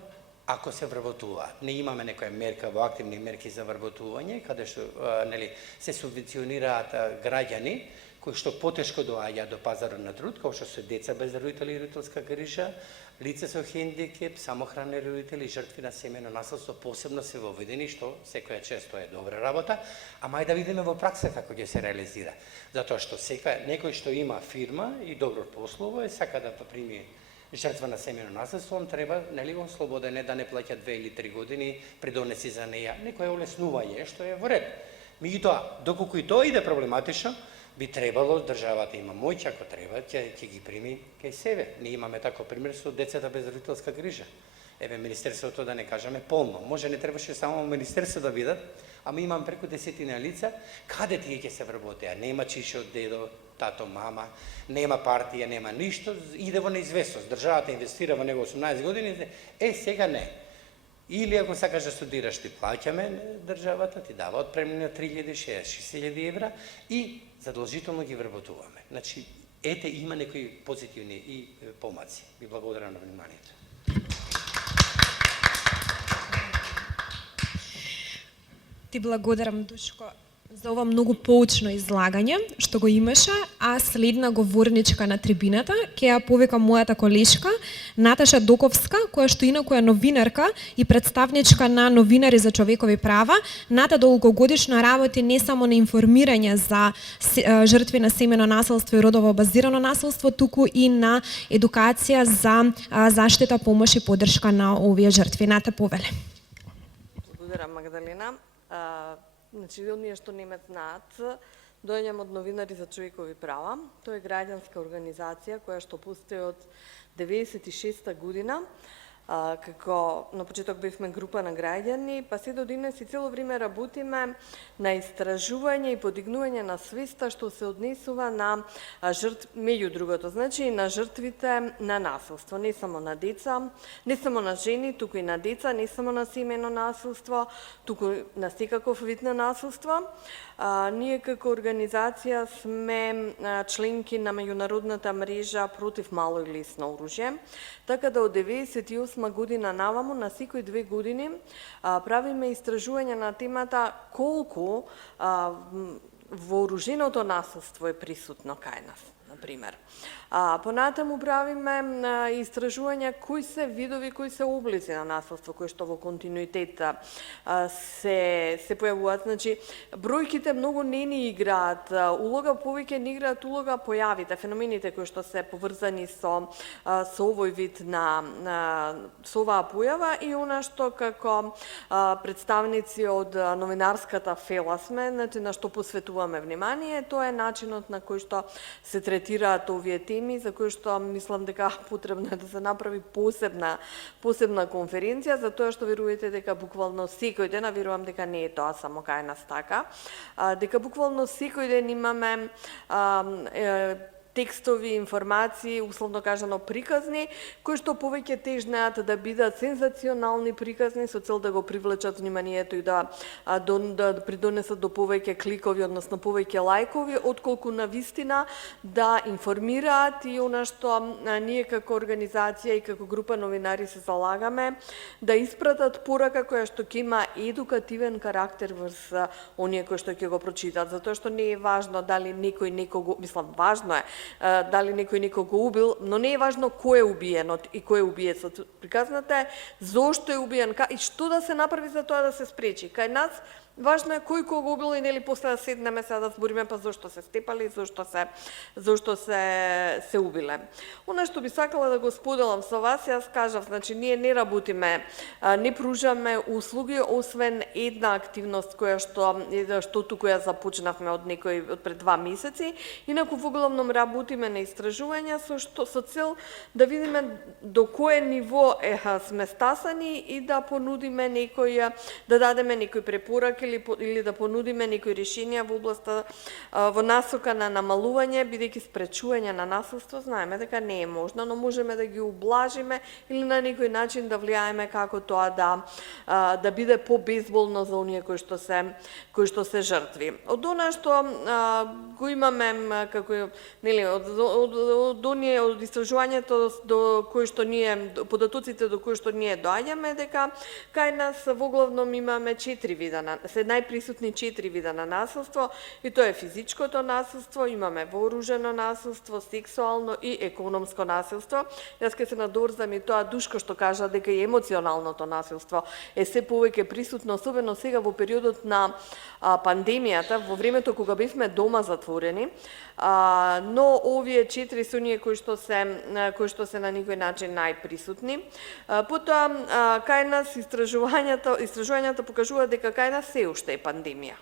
ако се вработуваат. Не имаме некоја мерка во активни мерки за вработување, каде што нели се субвенционираат граѓани кои што потешко доаѓаат до пазарот на труд, како што се деца без родители и родителска грижа, лица со хендикеп, самохрани родители, жртви на семејно насилство посебно се воведени, што секоја често е добра работа, ама и да видиме во пракса како ќе се реализира. Затоа што некој што има фирма и добро послува и сака да прими жртва на семејно насилство, он треба, нели, слободен е да не плаќа 2 или 3 години придонеси за неја. Некој олеснување, што е во ред. Меѓутоа, доколку и тоа иде проблематично, би требало државата има моќ, ако треба, ќе ги прими кај себе. Ние имаме таков пример со децата без родителска грижа. Еве, Министерството, да не кажеме, полно. Може не требаше само Министерство да бидат, ама имам преку 10 лица, каде тие ќе се вработеа? Нема чишо, дедо, тато, мама, нема партија, нема ништо, иде во неизвестност. Државата инвестира во него 18 години, сега не. Или ако сакаш да студираш, ти плаќаме државата, ти дава отпремнина 3000-6000 евра и задолжително ги вработуваме. Значи, има некои позитивни и помаци. Ви благодарам на вниманието. Ти благодарам, Душко, за ова многу поучно излагање што го имаше, а следна говорничка на трибината ќе ја повикам мојата колешка Наташа Доковска, која што инаку е новинарка и представничка на Новинари за човекови права. Ната долгогодишно работи не само на информирање за жртви на семејно насилство и родово базирано насилство, туку и на едукација за заштита, помош и поддршка на овие жртви. Ната, повеле. Благодарам, Магдалина. Значи, оние што не ме знаат, доаѓам од Новинари за човекови права. Тоа е граѓанска организација која што постои од 96-та година. Како на почеток бевме група на граѓани, па се до денес и цело време работиме на истражување и подигнување на свеста што се однесува на меѓу другото, значи на жртвите на насилство, не само на деца, не само на жени, туку и на деца, не само на семејно насилство, туку на секаков вид на насилство. Ние како организација сме членки на меѓународната мрежа против мало и лесно оружје, така да од 98 година наваму, на секои 2 години, правиме истражување на темата колку вооруженото насилство е присутно кај нас, например. Понатаму правиме истражувања кои се видови, кои се облици на насилство, кои што во континуитет се појавуваат. Значи, бројките многу не ни играат улога, повеќе ни играат улога појавите, феномените кои што се поврзани со овој вид со оваа појава и она што како представници од новинарската фела сме, значи на што посветуваме внимание, тоа е начинот на кој што се третираат овие теми, за кои што мислам дека потребно е да се направи посебна конференција, за тоа што верувате дека буквално секој ден, а верувам дека не е тоа само кај нас така, дека буквално секој ден имаме текстови, информации, условно кажано приказни, кои што повеќе тежнеат да бидат сензационални приказни со цел да го привлечат вниманието и да придонесат до повеќе кликови, односно повеќе лајкови, отколку на вистина да информираат и она што ние како организација и како група новинари се залагаме, да испратат порака која што ќе има едукативен карактер врз оние кои што ќе го прочитат, затоа што не е важно дали некој некого, мислам, важно е дали некој некого убил, но не е важно кој е убиенот и кој е убиецот. Приказната е зошто е убиен и што да се направи за тоа да се спречи. Кај нас важно е кој кого убил и нели после да седнеме сега да збориме па зошто се степали, зошто се убиле. Она што би сакала да го споделам со вас, јас кажав, значи ние не работиме, не пружаме услуги освен една активност која што туку ја започнавме од пред 2 месеци, инаку воглавном работиме на истражувања со цел да видиме до кое ниво сме стасани и да понудиме да дадеме некои препораки или да понудиме некои решенија во областа во насока на намалување, бидејќи спречување на насилство знаеме дека не е можно, но можеме да ги ублажиме или на некој начин да влијаеме како тоа да биде побезболно за оние кои што се жртви. Од она што го имаме како нели од истражувањето до кои што ние податоците до кои што ние доаѓаме дека кај нас воглавном имаме 4 вида се најприсутни 4 вида на насилство и тоа е физичкото насилство, имаме вооружено насилство, сексуално и економско насилство. Јас ке се надорзам и тоа Душко што кажа дека и емоционалното насилство е се повеќе присутно, особено сега во периодот на пандемијата, во времето кога бевме дома затворени, но овие 4 се оние кои што се на некој начин најприсутни. Потоа кај нас истражувањата покажуваат дека кај нас се уште е пандемија.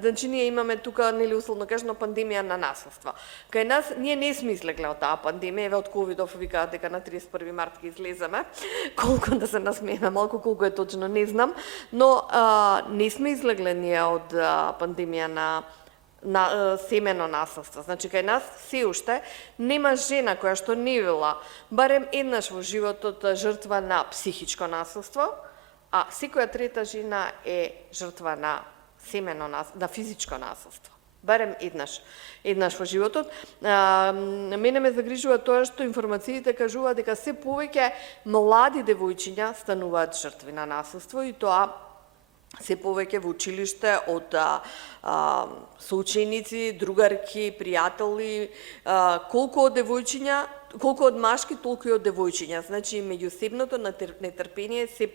Значи ние имаме тука нели условно кажано пандемија на насилство. Кај нас ние не сме излегле од таа пандемија, еве од ковидов викаат дека на 31 март ќе излеземе. Колку да се насмееме малку, колку е точно не знам, но не сме излегле ние од пандемија на семено насилство. Значи, кај нас се уште нема жена која што не била барем еднаш во животот жртва на психичко насилство, а секоја трета жена е жртва на семено на физичко насилство. Барем еднаш во животот. Мене ме загрижува тоа што информациите кажуваат дека се повеќе млади девојчиња стануваат жртви на насилство и тоа се повеќе во училиште од соученици, другарки, пријатели, колку од девојчиња, колку од машки, толку и од девојчиња. Значи, меѓусебното нетрпение се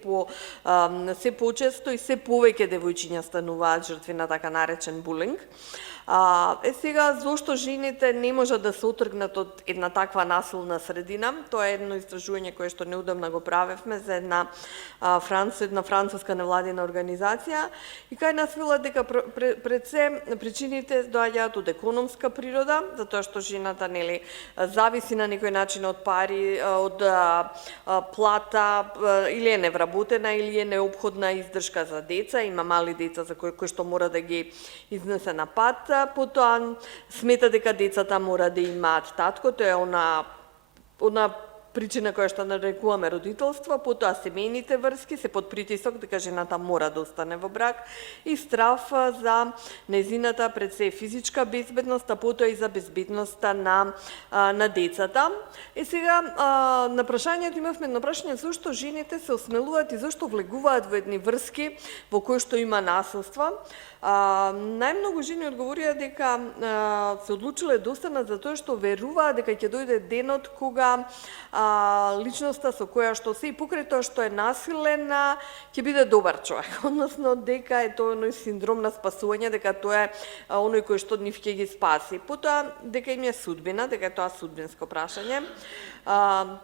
почесто и се повеќе девојчиња стануваат жртви на така наречен булинг. Сега, зошто жените не можат да се отргнат од една таква насилна средина? Тоа е едно истражување кое што неудамна го правевме за една француска невладина организација и кај нас велат дека пред се причините доаѓаат од економска природа, затоа што жената нели зависи на некој начин од пари, од плата, или е невработена, или е неопходна издршка за деца, има мали деца за кои што мора да ги изнесе на пат, потоа смета дека децата мора да имаат татко, тоа е она причина која што нарекуваме родителство, потоа семејните врски се под притисок дека жената мора да остане во брак и страв за незината пред се физичка безбедност, а потоа и за безбедноста на децата. И сега на прашањето имавме едно прашање зошто жените се осмелуваат и зошто влегуваат во едни врски во кои што има насилство. Најмногу жени одговорија дека се одлучиле да останат затоа што веруваат дека ќе дојде денот кога личноста со која што се и покрај тоа што е насилена ќе биде добар човек, односно дека е тоа оној синдром на спасување, дека тоа е оној кој што нив ќе ги спаси. Потоа дека им е судбина, дека е тоа судбинско прашање. На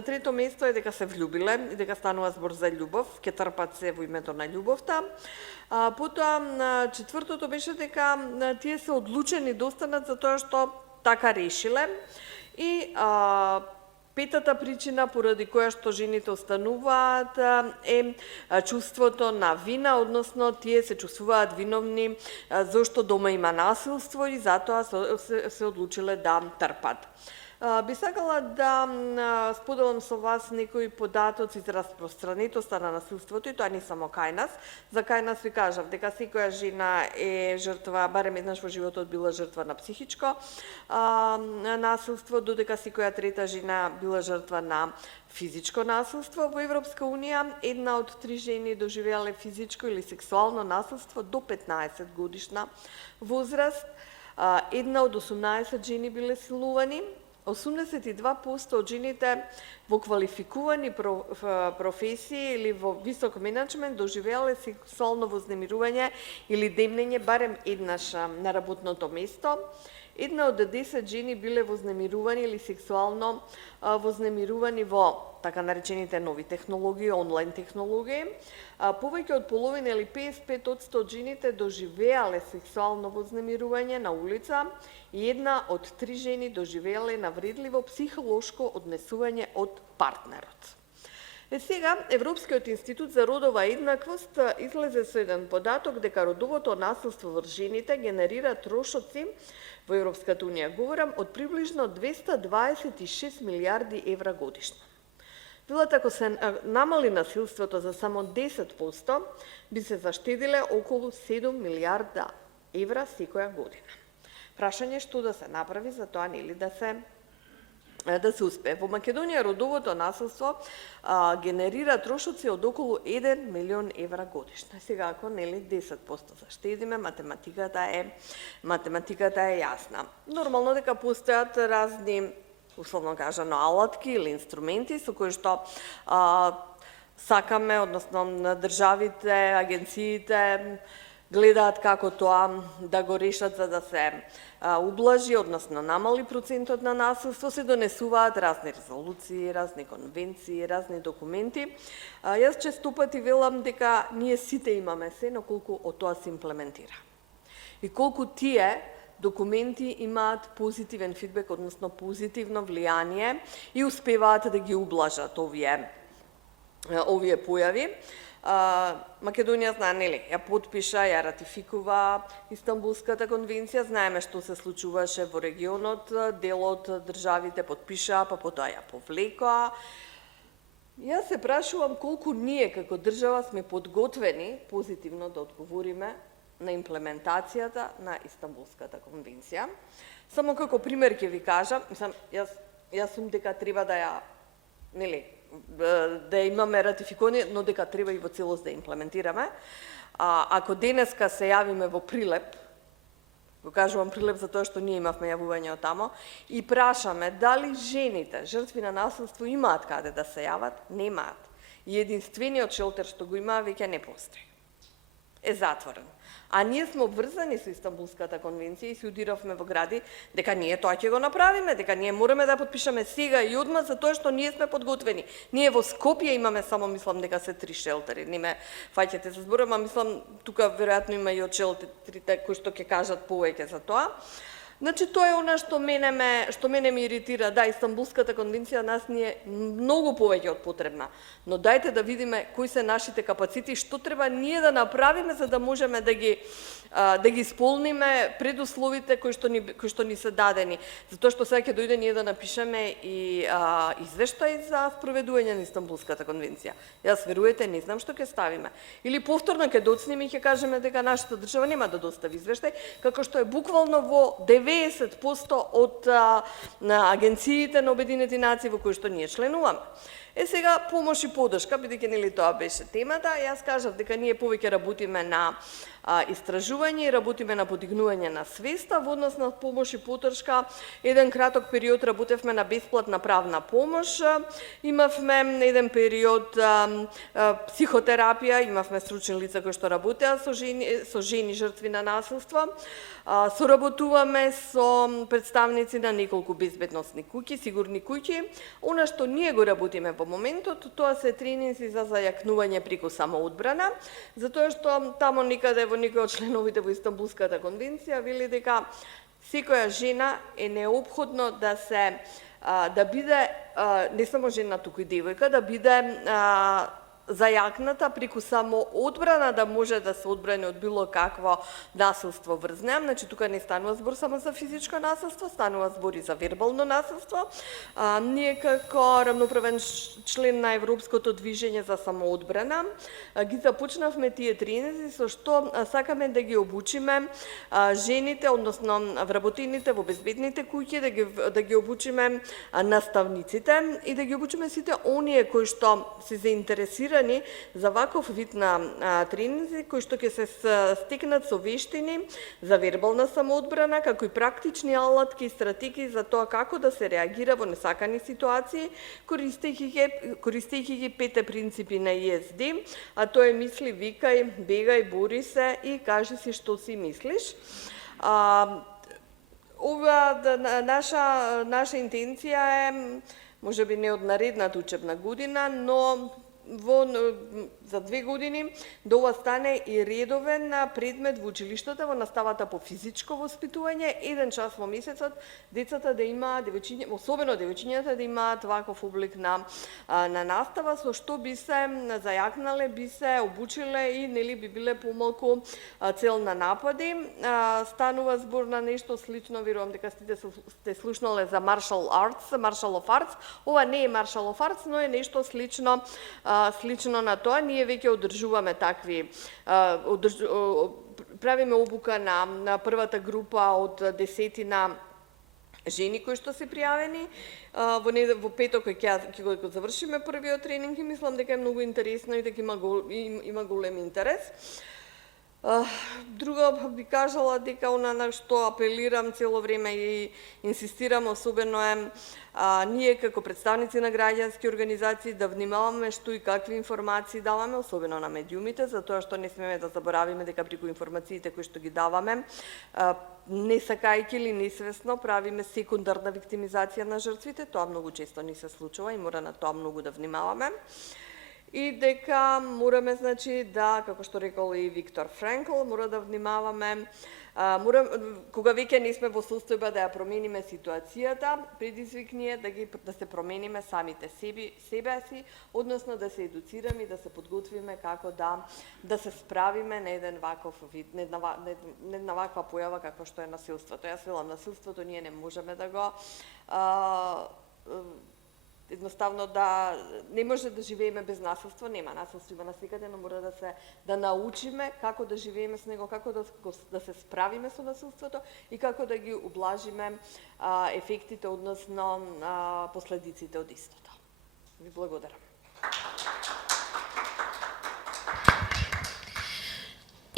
трето место е дека се влюбиле и дека станува збор за љубов, ќе трпат се во името на љубовта. Потоа на четвртото беше дека тие се одлучени да останат затоа што така решиле и Петата причина поради која што жените остануваат е чувството на вина, односно тие се чувствуваат виновни зашто дома има насилство и затоа се одлучиле да трпат. Би сакала да споделам со вас некои податоци за распространетоста на насилството, и тоа не само кај нас. За кај нас ви кажав дека секоја жена е жртва, барем еднаш во животот била жртва на психичко насилство, додека секоја трета жена била жртва на физичко насилство. Во Европска Унија 1 од 3 жени доживеале физичко или сексуално насилство до 15 годишна возраст. 1 од 18 жени биле силувани. 82% од жените во квалификувани професии или во висок менеджмент доживеале сексуално вознемирување или демнење барем еднаш на работното место. 1 од 10 жени биле вознемирувани или сексуално вознемирувани во така наречените нови технологии, онлайн технологии. Повеќе од половина или 55% од жените доживеале сексуално вознемирување на улица и 1 од 3 жени доживеале навредливо психолошко однесување од партнерот. Сега, Европскиот институт за родова еднаквост излезе со еден податок дека родовото насилство врз жените генерира трошоци во Европската Унија, говорам, од приближно 226 милиарди евра годишно. Велат, ако се намали насилството за само 10%, би се заштедиле околу 7 милиарда евра секоја година. Прашање што да се направи за тоа, нели да се успее. Во Македонија родовото насилство генерира трошоци од околу 1 милион евра годишно. Сега, ако нели 10% заштедиме, математиката е јасна. Нормално дека постојат разни, условно кажано, алатки или инструменти со кои што сакаме, односно државите, агенциите гледаат како тоа да го решат за да се ублажи, односно намали процентот на насилство, се донесуваат разни резолуции, разни конвенции, разни документи. Јас често пати велам дека ние сите имаме се, но колку од тоа се имплементира. И колку тие документи имаат позитивен фидбек, односно позитивно влијание и успеваат да ги ублажат овие појави. Македонија, нели, ја потпиша, ја ратификува Истанбулската конвенција, знаеме што се случуваше во регионот, дел од државите потпишаа, па потоа ја повлекоа. Јас се прашувам колку ние како држава сме подготвени позитивно да одговориме на имплементацијата на Истанбулската конвенција. Само како пример ќе ви кажам, јас сум дека треба да ја, нели, да имаме ратификувани, но дека треба и во целост да имплементираме. Ако денеска се јавиме во Прилеп, го кажувам Прилеп затоа што ние имавме јавување од тамо, и прашаме дали жените, жртви на насилство, имаат каде да се јават, немаат. И единствениот шелтер што го има веќе не постои. Е затворен. А ние сме обврзани со Истанбулската конвенција и се удиравме во гради дека ние тоа ќе го направиме, дека ние мораме да потпишеме сега и одма за тоа што ние сме подготвени. Ние во Скопје имаме само, мислам, дека се 3 шелтери. Не ме фаќате за зборот, ама мислам тука веројатно има и од шелтерите кои што ќе кажат повеќе за тоа. Значи, тоа е она што мене ме иритира. Да, Истанбулската конвенција нас ни е многу повеќе од потребна, но дајте да видиме кои се нашите капацити, што треба ние да направиме за да можеме да ги исполниме предусловите кои што ни се дадени. Затоа што сега ќе дојде ние да напишеме и извештај за спроведување на Истанбулската конвенција. Јас, веруете, не знам што ќе ставиме. Или повторно ќе доцнеме и ќе кажеме дека нашата држава нема да достави извештај, како што е буквално во 90% од агенциите на Обединети нации во кои што ние членуваме. Сега, помош и подршка, бидејќи нели тоа беше темата, јас кажав дека ние повеќе работиме на истражување и работиме на подигнување на свеста во однос на помош и подршка. Еден краток период работевме на бесплатна правна помош, имавме еден период психотерапија, имавме стручни лица кои што работеа со жени жртви на насилство. Соработуваме со представници на неколку безбедносни куќи, сигурни куќи. Она што ние го работиме во моментот, тоа се тренинзи за зајакнување преку самоодбрана, затоа што тамо никаде во некој од членовите во Истанбулската конвенција вели дека секоја жена е неопходно да се да биде не само жена, туку и девојка, да биде зајакната преку само одбрана, да може да се одбрани од било какво насилство врз неа. Значи, тука не станува збор само за физичко насилство, станува збор и за вербално насилство. Ние како рамноправен член на Европското движење за самоодбрана ги започнавме тие тренинзи со што сакаме да ги обучиме жените, односно вработените во безбедните куќи, да ги обучиме наставниците и да ги обучиме сите оние кои што се заинтересирани за ваков вид на тренинзи, кои што ќе се стекнат со вештини за вербална самоодбрана, како и практични алатки и стратегии за тоа како да се реагира во несакани ситуации, користејќи ги 5 принципи на ESD, а тоа е мисли, викај, бегај, бори се и кажи си што си мислиш. Ова наша интенција е, можеби не од наредната учебна година, но за 2 години да ова стане и редовен предмет во училиштата, во наставата по физичко воспитување, 1 час во месецот, децата да имаат, особено девојчињата да имаат ваков облик на настава, со што би се зајакнале, би се обучиле и нели би биле помалку цел на напади. Станува збор на нешто слично, верувам дека сте слушнале за Martial of Arts. Ова не е Martial of Arts, но е нешто слично на тоа. Ние веќе одржуваме такви, правиме обука на првата група од 10 жени кои што се пријавени. Во петок ќе го завршиме првиот тренинг и мислам дека е многу интересно и дека има голем интерес. Друго би кажала дека она на што апелирам цело време и инсистирам особено е ние како представници на граѓански организации да внимаваме што и какви информации даваме, особено на медиумите, затоа што не смеме да заборавиме дека преку информациите кои што ги даваме, не сакајќи или несвесно правиме секундарна виктимизација на жртвите, тоа многу често ни се случува и мора на тоа многу да внимаваме. И дека мораме, значи, да, како што рекол и Виктор Франкл, мора да внимаваме, кога веќе не сме во состојба да ја промениме ситуацијата, предизвик ни е да се промениме самите себе си, односно да се едуцираме и да се подготвиме како да се справиме на еден ваков вид, на ваква појава како што е насилството. Јас велам, насилството ние не можеме да го едноставно не може да живееме без насилство, нема насилство, има насекаде, но мора да научиме како да живееме со него, како да се справиме со насилството и како да ги ублажиме ефектите, односно последиците од истото. Ви благодарам.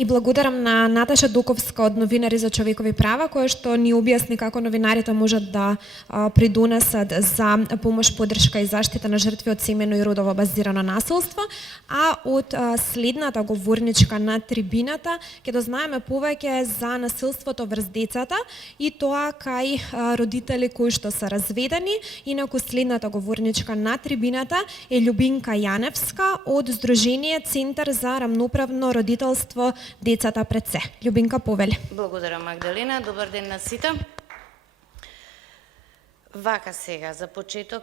И благодарам на Наташа Дуковска од Новинари за човекови права, која што ни објасни како новинарите можат да придонесат за помош, поддршка и заштита на жртви од семејно и родово базирано насилство, а од следната говорничка на трибината ќе дознаеме повеќе за насилството врз децата и тоа кај родители кои што се разведени. Инаку следната говорничка на трибината е Љубинка Јаневска од Здружение Центар за рамноправно родителство Децата пред се. Љубинка, повели. Благодарам, Магдалина. Добар ден на сите. Вака сега, за почеток,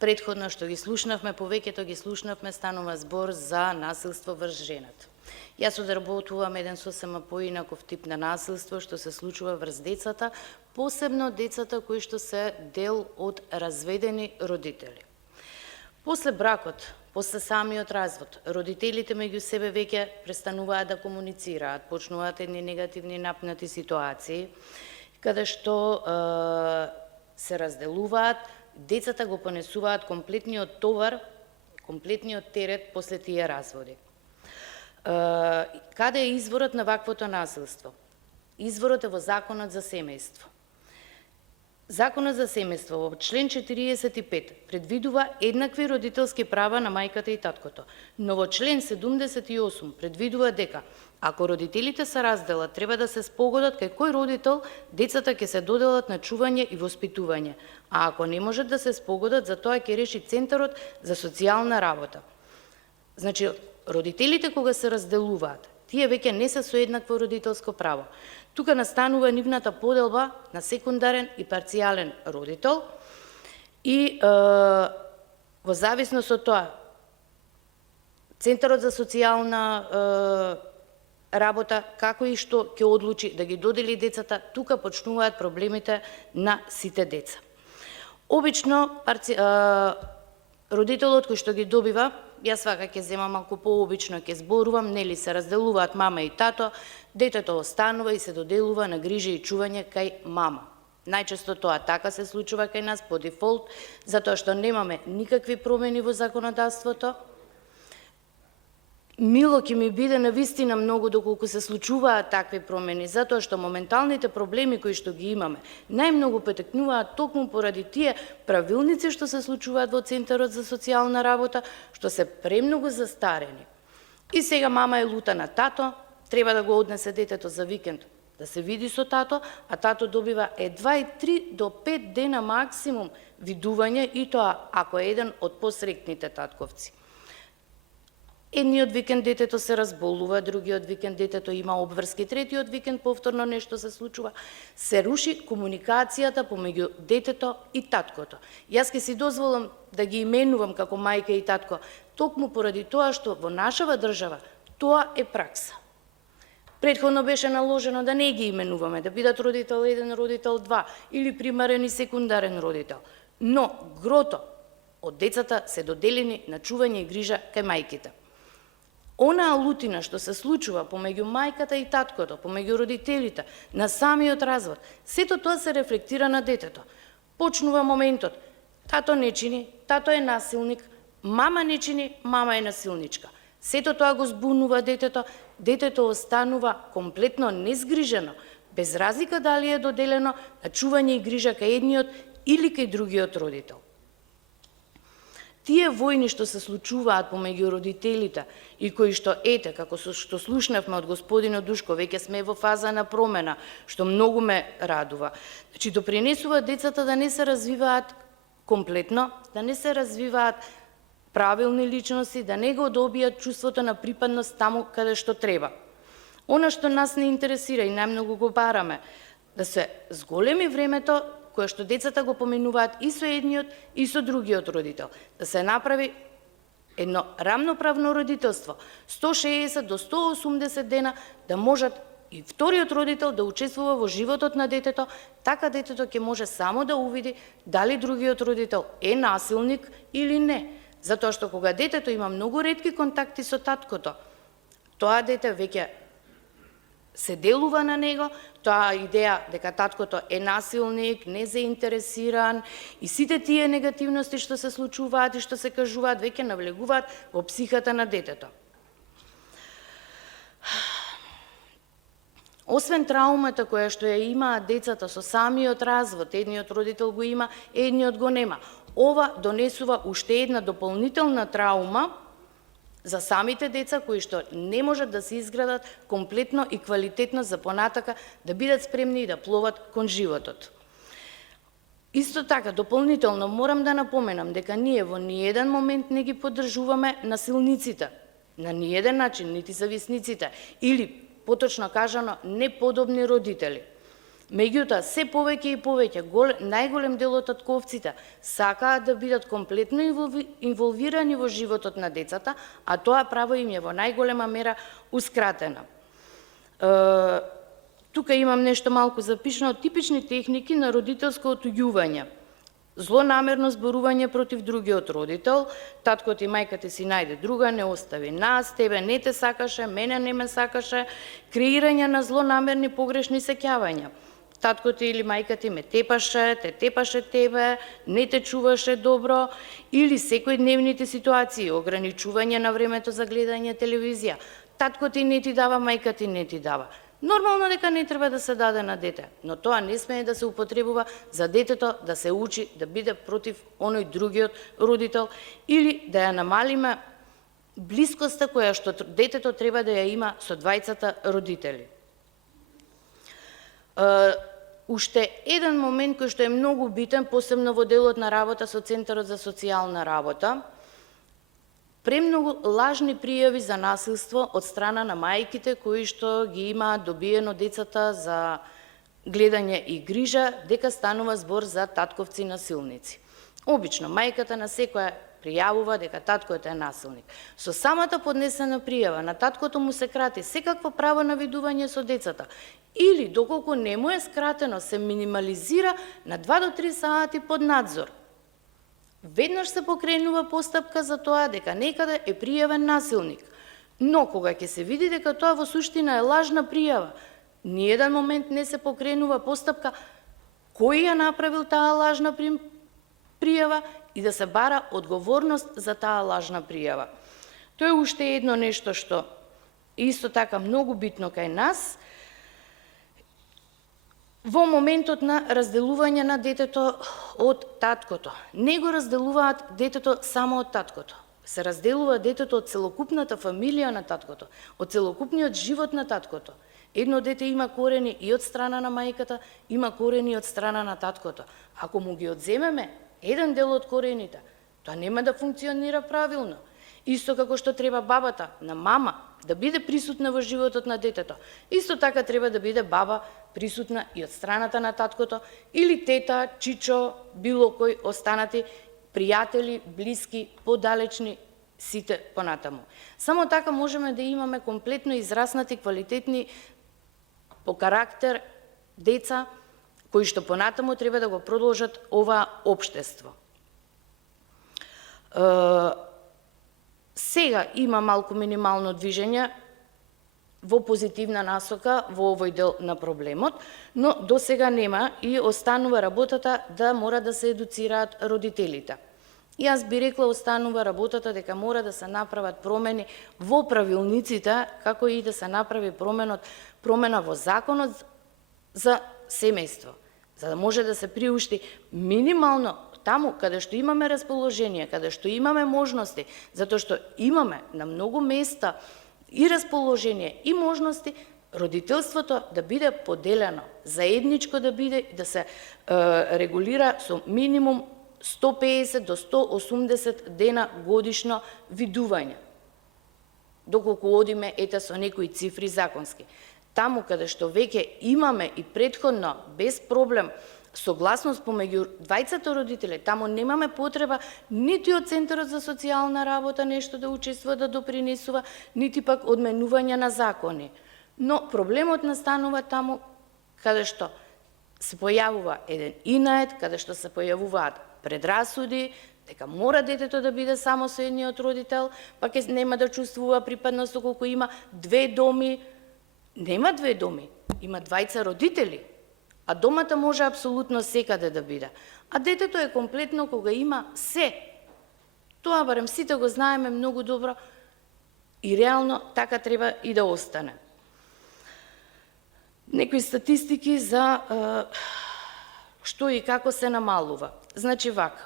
претходно што ги слушнавме, повеќето ги слушнавме, станува збор за насилство врз жената. Јас одработувам еден сосема поинаков тип на насилство што се случува врз децата, посебно децата кои што се дел од разведени родители. После бракот, после самиот развод, родителите меѓу себе веќе престануваат да комуницираат, почнуваат едни негативни напнати ситуации, каде што се разделуваат, децата го понесуваат комплетниот товар, комплетниот терет после тие разводи. Каде е изворот на ваквото насилство? Изворот е во Законот за семејство. Законот за семејство во член 45 предвидува еднакви родителски права на мајката и таткото, но во член 78 предвидува дека ако родителите се разделат, треба да се спогодат кај кој родител децата ќе се доделат на чување и воспитување, а ако не можат да се спогодат, за тоа ќе реши Центарот за социјална работа. Значи, родителите кога се разделуваат, тие веќе не се со еднакво родителско право. Тука настанува нивната поделба на секундарен и парцијален родител И во зависност од тоа, Центарот за социјална работа, како и што ќе одлучи да ги додели децата, тука почнуваат проблемите на сите деца. Обично, родителот кој што ги добива, јас свака ќе земам малку пообично, ќе зборувам, нели се разделуваат мама и тато, детето останува и се доделува на грижа и чување кај мама. Најчесто тоа така се случува кај нас по дефолт, затоа што немаме никакви промени во законодавството. Мило ќе ми биде навистина многу доколку се случуваат такви промени, затоа што моменталните проблеми кои што ги имаме, најмногу потекнуваат токму поради тие правилници што се случуваат во Центарот за социјална работа, што се премногу застарени. И сега мама е лута на тато, треба да го однесе детето за викенд да се види со тато, а тато добива едва и 3 до 5 дена максимум видување, и тоа ако е еден од посрекните татковци. Едниот викенд детето се разболува, другиот викенд детето има обврски, третиот викенд повторно нешто се случува. Се руши комуникацијата помеѓу детето и таткото. Јас ќе си дозволам да ги именувам како мајка и татко, токму поради тоа што во нашава држава тоа е пракса. Претходно беше наложено да не ги именуваме, да бидат родител 1, родител 2 или примарен и секундарен родител. Но грото од децата се доделени на чување и грижа кај мајките. Онаа лутина што се случува помеѓу мајката и таткото, помеѓу родителите, на самиот развод, сето тоа се рефлектира на детето. Почнува моментот, тато не чини, тато е насилник, мама не чини, мама е насилничка. Сето тоа го збунува детето, детето останува комплетно незгрижено, без разлика дали е доделено на чување и грижа кај едниот или кај другиот родител. Тие војни што се случуваат помеѓу родителите и кои што ете, како што слушнавме од господинот Душко, веќе сме во фаза на промена, што многу ме радува. Значи, допринесуваат децата да не се развиваат комплетно, да не се развиваат правилни личности, да не го добијат чувството на припадност таму каде што треба. Она што нас не интересира и најмногу го бараме, да се зголеми времето кое што децата го поменуваат и со едниот и со другиот родител. Да се направи едно рамноправно родителство, 160 до 180 дена, да можат и вториот родител да учествува во животот на детето, така детето ќе може само да увиди дали другиот родител е насилник или не. Затоа што кога детето има многу ретки контакти со таткото, тоа дете веќе се делува на него, тоа идеја дека таткото е насилник, незаинтересиран и сите тие негативности што се случуваат и што се кажуваат веќе навлегуваат во психата на детето. Освен траумата која што ја имаат децата со самиот развод, едниот родител го има, едниот го нема. Ова донесува уште една дополнителна траума за самите деца кои што не можат да се изградат комплетно и квалитетно за понатака да бидат спремни и да пловат кон животот. Исто така, дополнително морам да напоменам дека ние во ниеден момент не ги поддржуваме насилниците, на ниеден начин, нити зависниците, или, поточно кажано, неподобни родители. Меѓутоа, се повеќе и повеќе, најголем дел од татковците сакаат да бидат комплетно инволвирани во животот на децата, а тоа право им е во најголема мера ускратено. Тука имам нешто малку запишано, типични техники на родителско отуѓување. Злонамерно зборување против другиот родител, таткото и мајката си најде друга, не остави нас, тебе не те сакаше, мене не ме сакаше, креирање на злонамерни погрешни сеќавања. Таткото или мајката ме тепаше, те тепаше тебе, не те чуваше добро, или секојдневните ситуации, ограничување на времето за гледање телевизија. Таткото не ти дава, мајката не ти дава. Нормално дека не треба да се даде на дете, но тоа не смее да се употребува за детето да се учи да биде против оној другиот родител или да ја намалиме блискоста која што детето треба да ја има со двајцата родители. Уште еден момент кој што е многу битен, посебно во делот на работа со Центарот за социјална работа, премногу лажни пријави за насилство од страна на мајките кои што ги имаат добиено децата за гледање и грижа, дека станува збор за татковци насилници. Обично, мајката на секоја пријавува дека таткото е насилник. Со самата поднесена пријава на таткото му се крати секакво право на видување со децата, или доколку не му е скратено, се минимализира на 2 до 3 сати под надзор. Веднаш се покренува постапка за тоа дека некаде е пријавен насилник. Но кога ќе се види дека тоа во суштина е лажна пријава, ниеден момент не се покренува постапка кој ја направил таа лажна пријава и да се бара одговорност за таа лажна пријава. Тоа е уште едно нешто што исто така многу битно кај нас. Во моментот на разделување на детето од таткото, не го разделуваат детето само од таткото. Се разделува детето од целокупната фамилија на таткото, од целокупниот живот на таткото. Едно дете има корени и од страна на мајката, има корени и од страна на таткото. Ако му ги одземеме еден дел од корените, тоа нема да функционира правилно. Исто како што треба бабата на мама да биде присутна во животот на детето, исто така треба да биде баба присутна и од страната на таткото, или тета, чичо, било кој останати пријатели, блиски, подалечни, сите понатаму. Само така можеме да имаме комплетно израснати, квалитетни по карактер деца, кои што понатаму треба да го продолжат ова општество. Сега има малку минимално движење во позитивна насока во овој дел на проблемот, но до сега нема и останува работата да мора да се едуцираат родителите. Јас би рекла останува работата дека мора да се направат промени во правилниците, како и да се направи промена во законот за семејство, за да може да се приушти минимално таму каде што имаме расположение, каде што имаме можности, затоа што имаме на многу места и расположение и можности, родителството да биде поделено, заедничко да биде, да се регулира со минимум 150 до 180 дена годишно видување. Доколку одиме со некои цифри законски. Таму каде што веќе имаме и претходно без проблем согласност помеѓу двајцата родители, таму немаме потреба нити од Центарот за социјална работа нешто да учествува, да допринесува, нити пак одменување на закони. Но проблемот настанува таму каде што се појавува еден инает, каде што се појавуваат предрасуди, дека мора детето да биде само со едниот родител, пак нема да чувствува припадност колку има 2 доми. Нема 2 доми, има 2 родители, а домата може апсолутно секаде да биде. А детето е комплетно кога има се. Тоа барем сите го знаеме многу добро и реално така треба и да остане. Некои статистики за што и како се намалува. Значи вака.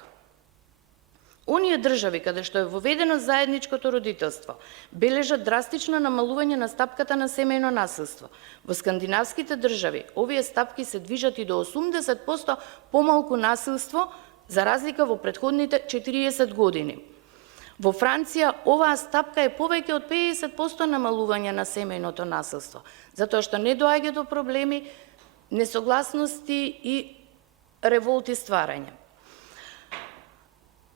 Оние држави каде што е воведено заедничкото родителство бележат драстично намалување на стапката на семејно насилство. Во скандинавските држави овие стапки се движат и до 80% помалку насилство за разлика во претходните 40 години. Во Франција оваа стапка е повеќе од 50% намалување на семејното насилство, затоа што не доаѓа до проблеми, несогласности и револти стварање.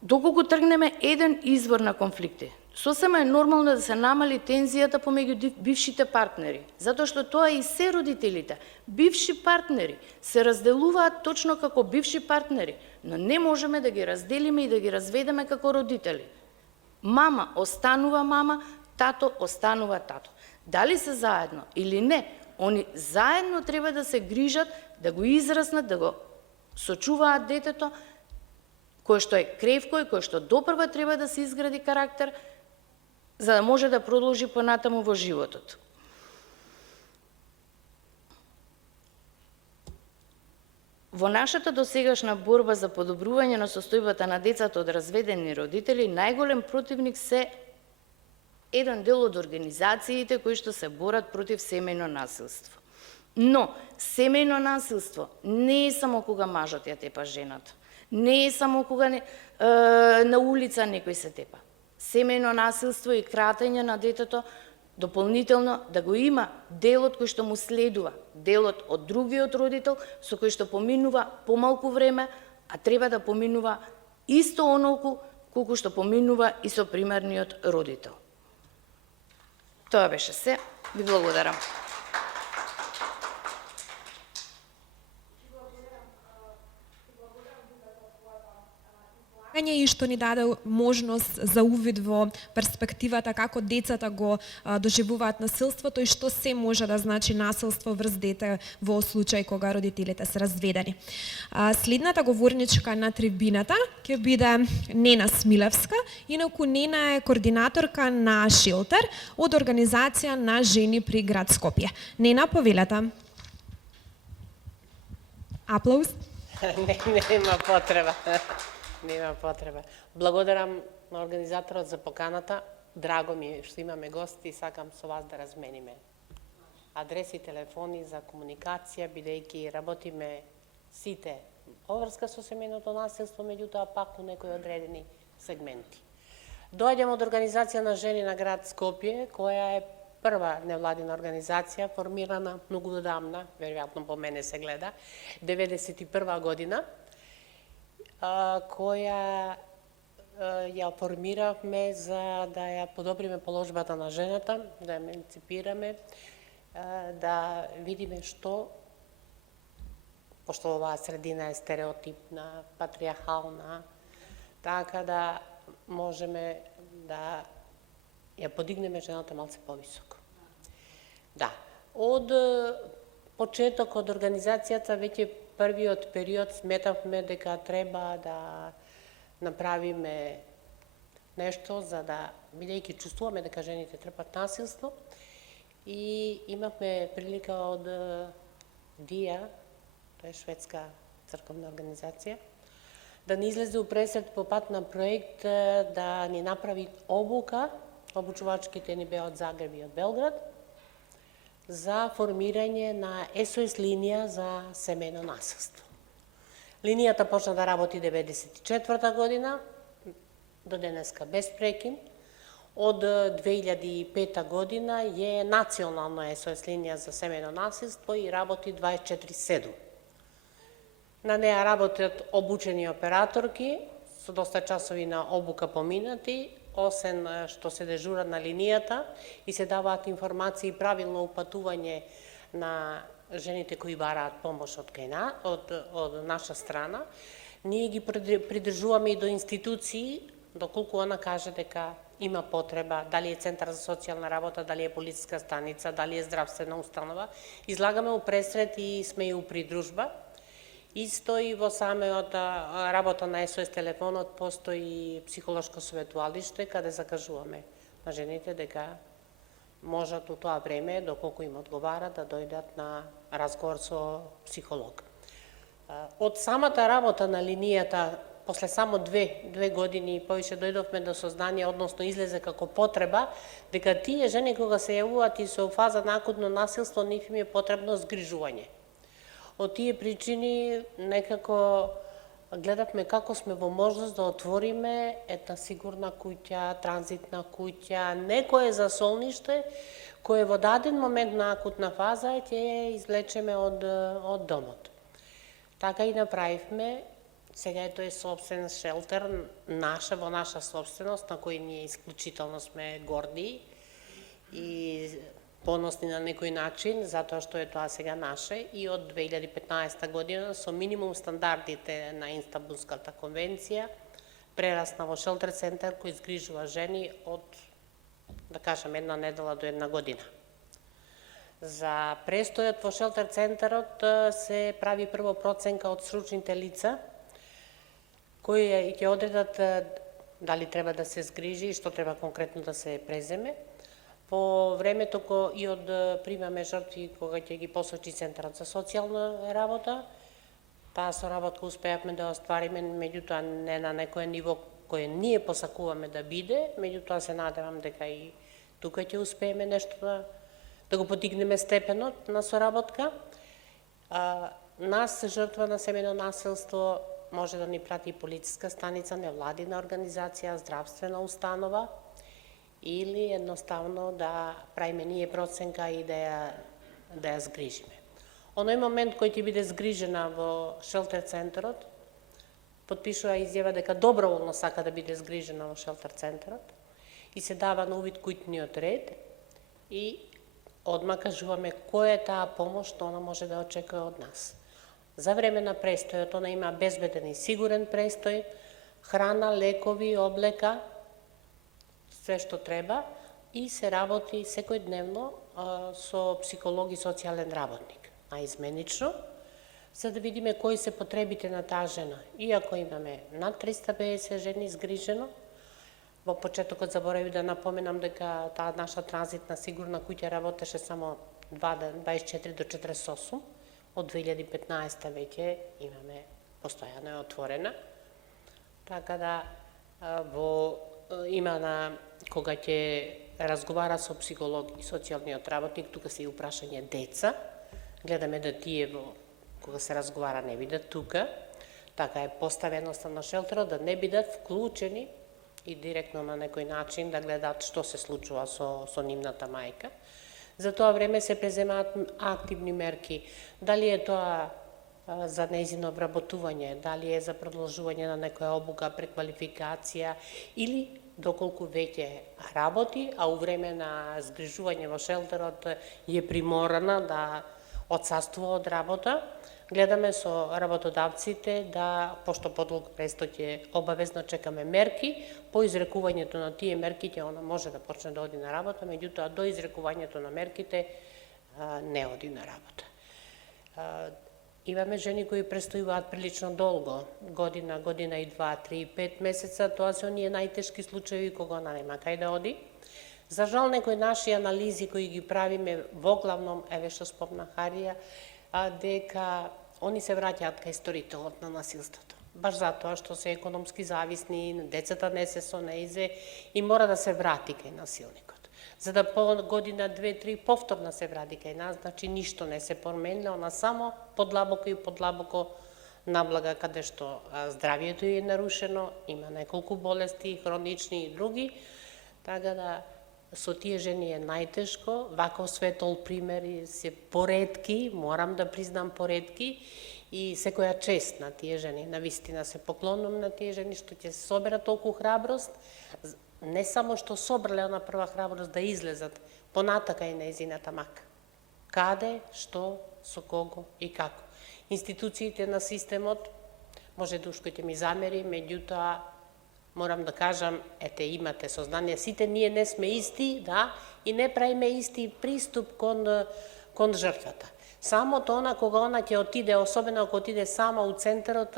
Доколку тргнеме еден извор на конфликти, сосема е нормално да се намали тензијата помеѓу бившите партнери, затоа што тоа и се родителите. Бивши партнери се разделуваат точно како бивши партнери, но не можеме да ги разделиме и да ги разведеме како родители. Мама останува мама, тато останува тато. Дали се заедно или не, они заедно треба да се грижат, да го израснат, да го сочуваат детето, кој што е кревко и кој што допрва треба да се изгради карактер, за да може да продолжи понатаму во животот. Во нашата досегашна борба за подобрување на состојбата на децата од разведени родители, најголем противник се еден дел од организациите кои што се борат против семејно насилство. Но семејно насилство не е само кога мажот ја тепа жената. Не е само кога на улица некој се тепа. Семејно насилство и кратење на детето дополнително да го има делот кој што му следува, делот од другиот родител со кој што поминува помалку време, а треба да поминува исто онолку колку што поминува и со примерниот родител. Тоа беше се. Ви благодарам. И што ни даде можност за увид во перспективата како децата го доживуваат насилството и што се може да значи насилство врз дете во случај кога родителите се разведени. Следната говорничка на трибината ќе биде Нена Смилевска, инаку Нена е координаторка на Шелтер од организација на жени при град Скопје. Нена, повелете. Аплауз. Нема потреба. Нема потреба. Благодарам на организаторот за поканата. Драго ми е што имаме гости и сакам со вас да размениме адреси, телефони за комуникација, бидејќи работиме сите поврска со семејното насилство, меѓутоа пак у некои одредени сегменти. Доаѓам од организација на жени на град Скопје, која е прва невладина организација, формирана многу одамна, веројатно по мене се гледа, 91 година, која ја формиравме за да ја подобриме положбата на жената, да ја еманципираме, да видиме што, пошто оваа средина е стереотипна, патриархална, така да можеме да ја подигнеме жената малце повисоко. Да, од почеток од организацијата веќе првиот период сметавме дека треба да направиме нешто за да, бидејќи чувствуваме дека жените трпат насилство, и имавме прилика од ДИА, тоа е шведска црковна организација, да ни излезе у пресед по пат на проект да ни направи обука, обучувачките ни беа од Загреб и од Белград, за формирање на СОС линија за семејно насилство. Линијата почна да работи 1994 година, до денеска без прекин. Од 2005 година е национална СОС линија за семејно насилство и работи 24/7. На неа работат обучени операторки, со доста часови на обука поминати, осен што се дежура на линијата и се даваат информации и правилно упатување на жените кои бараат помош од наша страна. Ние ги придржуваме и до институции, доколку она каже дека има потреба, дали е центар за социјална работа, дали е полициска станица, дали е здравствена установа. Излагаме у пресред и сме и у придружба. Исто и во самеот работа на СОС телефонот постои психолошко советувалиште, каде закажуваме на жените дека можат у тоа време, доколку им одговара, да дојдат на разговор со психолог. Од самата работа на линијата, после само две години и повеќе дојдовме до сознание, односно излезе како потреба, дека тие жени кога се јавуваат и со фаза на акутно насилство, нив им е потребно згрижување. Од тие причини некако гледавме како сме во можност да отвориме една сигурна куќа, транзитна куќа, некое засолниште, кое во даден момент на акутна фаза ќе ја извлечеме од домот. Така и направивме. Сега е тој собствен шелтер, во наша собственост, на кој ние исклучително сме горди и поносни на некој начин, затоа што е тоа сега наше, и од 2015 година со минимум стандардите на Инстанбулската конвенција прерасна во шелтер центар кој згрижува жени од, да кажем, 1 недела до 1 година. За престојот во шелтер центарот се прави прво проценка од стручните лица, кои ќе одредат дали треба да се згрижи и што треба конкретно да се преземе. По времето и од примаме жртви кога ќе ги посочи Центарот за социјална работа, таа соработка успеавме да оствариме, меѓутоа не на некое ниво кое ние посакуваме да биде, меѓутоа се надевам дека и тука ќе успееме нешто да го подигнеме степенот на соработка. Нас, жртва на семејно насилство, може да ни прати полициска станица, невладина организација, здравствена установа, или едноставно да правиме ние проценка и да ја згрижиме. Оној момент кој ќе биде згрижена во шелтер центарот, потпишува изјава дека доброволно сака да биде згрижена во шелтер центарот и се дава на увид куќниот ред и одма кажуваме која е таа помош што она може да очекува од нас. За време на престојот она има безбеден и сигурен престој, храна, лекови, облека, све што треба и се работи секојдневно со психолог и социјален работник, наизменично, за да видиме кои се потребите на таа жена. Иако имаме над 350 жени згрижено, во почетокот заборавив да напоменам дека таа наша транзитна сигурна куќа работеше само 24 до 48, од 2015 веќе имаме постојано е отворена. Така да има кога ќе разговара со психолог и социјалниот работник, тука се и упрашање деца, гледаме да тие кога се разговара не бидат тука, така е поставеноста на шелтерот да не бидат вклучени и директно на некој начин да гледаат што се случува со нивната мајка. За тоа време се преземаат активни мерки, дали е тоа за нејзино обработување, дали е за продолжување на некоја обука, преквалификација или доколку веќе работи, а у време на згрижување во шелтерот е приморана да отсаствува од работа, гледаме со работодавците да, пошто подолг престој ќе обавезно чекаме мерки, по изрекувањето на тие мерки ќе она може да почне да оди на работа, меѓутоа до изрекувањето на мерките не оди на работа. Имаме жени кои престојуваат прилично долго, година, година и 2, 3, 5 месеца, тоа се оние најтешки случаи кога она нема кај да оди. За жал, некои наши анализи кои ги правиме во главном, еве што спомна Харија, дека они се враќаат кај сторителот на насилството. Баш затоа што се економски зависни, децата не се со неизе и мора да се врати кај насилникот. За да по година, 2, 3 повторно се врати кај нас, значи ништо не се променило, она само подлабоко и подлабоко наблага каде што здравието е нарушено, има неколку болести, хронични и други, така да со тие жени е најтешко, ваков светол примери се поретки, морам да признам поретки, и секоја чест на тие жени, навистина се поклонувам на тие жени што ќе соберат толку храброст, не само што собрале она прва храброст да излезат понатака и нејзината мака. Каде, што, со кого и како. Институциите на системот, може душко ќе ми замери, меѓутоа морам да кажам, ете имате сознание, сите ние не сме исти, да, и не правиме исти приступ кон жртвата. Само она кога она ќе отиде, особено ако отиде сама у центарот,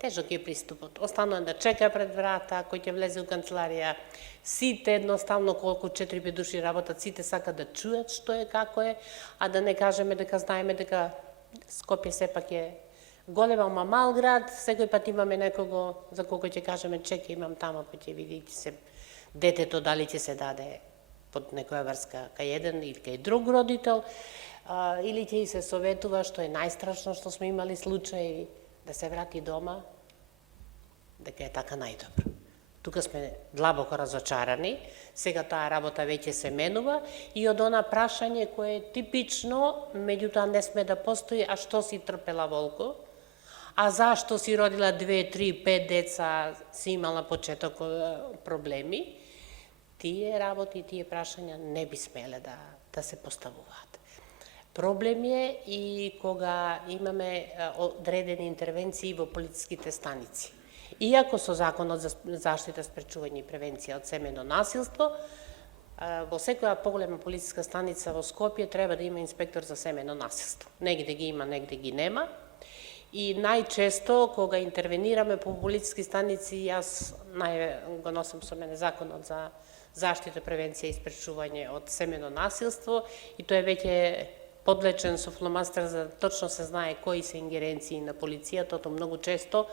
тежок е приступот. Останува да чека пред врата, кој ќе влезе у канцеларија. Сите едноставно колку 4-5 души работат, сите сакат да чујат што е, како е, а да не кажеме дека знаеме дека Скопје сепак е голема, ама мал град, секој пат имаме некого за кого ќе кажеме чека, имам тамо, па ќе видите се детето дали ќе се даде под некоја врска кај еден или кај друг родител, или ќе се советува, што е најстрашно што сме имали случаи, да се врати дома, дека е така најдобро. Тука сме длабоко разочарани, сега таа работа веќе се менува и од она прашање кое е типично, меѓутоа не сме да постои, а што си трпела волку, а зашто си родила 2, 3, 5 деца, си имала почеток проблеми, тие работи, тие прашања не би смеле да се поставуваат. Проблем е и кога имаме одредени интервенции во полициските станици. Иако со Законот за заштита, спречување и превенција од семејно насилство, во секоја поголема полициска станица во Скопје треба да има инспектор за семејно насилство. Негде ги има, негде ги нема. И најчесто, кога интервенираме по полициски станици, јас го носам со мене Законот за заштита, превенција и спречување од семејно насилство, и тој е веќе подлечен со фломастер за точно се знае кои се ингеренции на полицијата, то многу често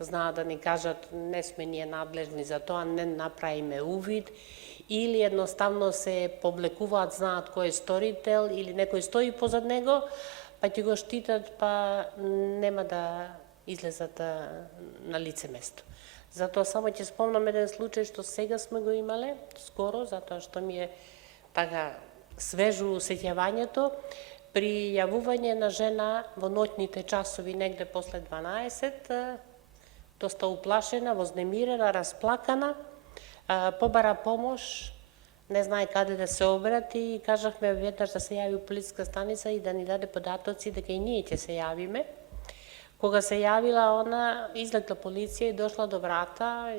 знаат да ни кажат не сме ние надлежни за тоа, не направиме увид, или едноставно се повлекуваат, знаат кој е сторител, или некој стои позад него, па ќе го штитат, па нема да излезат на лице место. Затоа само ќе спомнам еден случај што сега сме го имале, скоро, затоа што ми е така свежо сеќавањето, при јавување на жена во ноќните часови, негде после 12, доста уплашена, вознемирена, расплакана, побара помош, не знае каде да се обрати и кажавме веднаш да се јави у полициска станица и да ни даде податоци дека и ние ќе се јавиме. Кога се јавила, она излегла полиција и дошла до врата,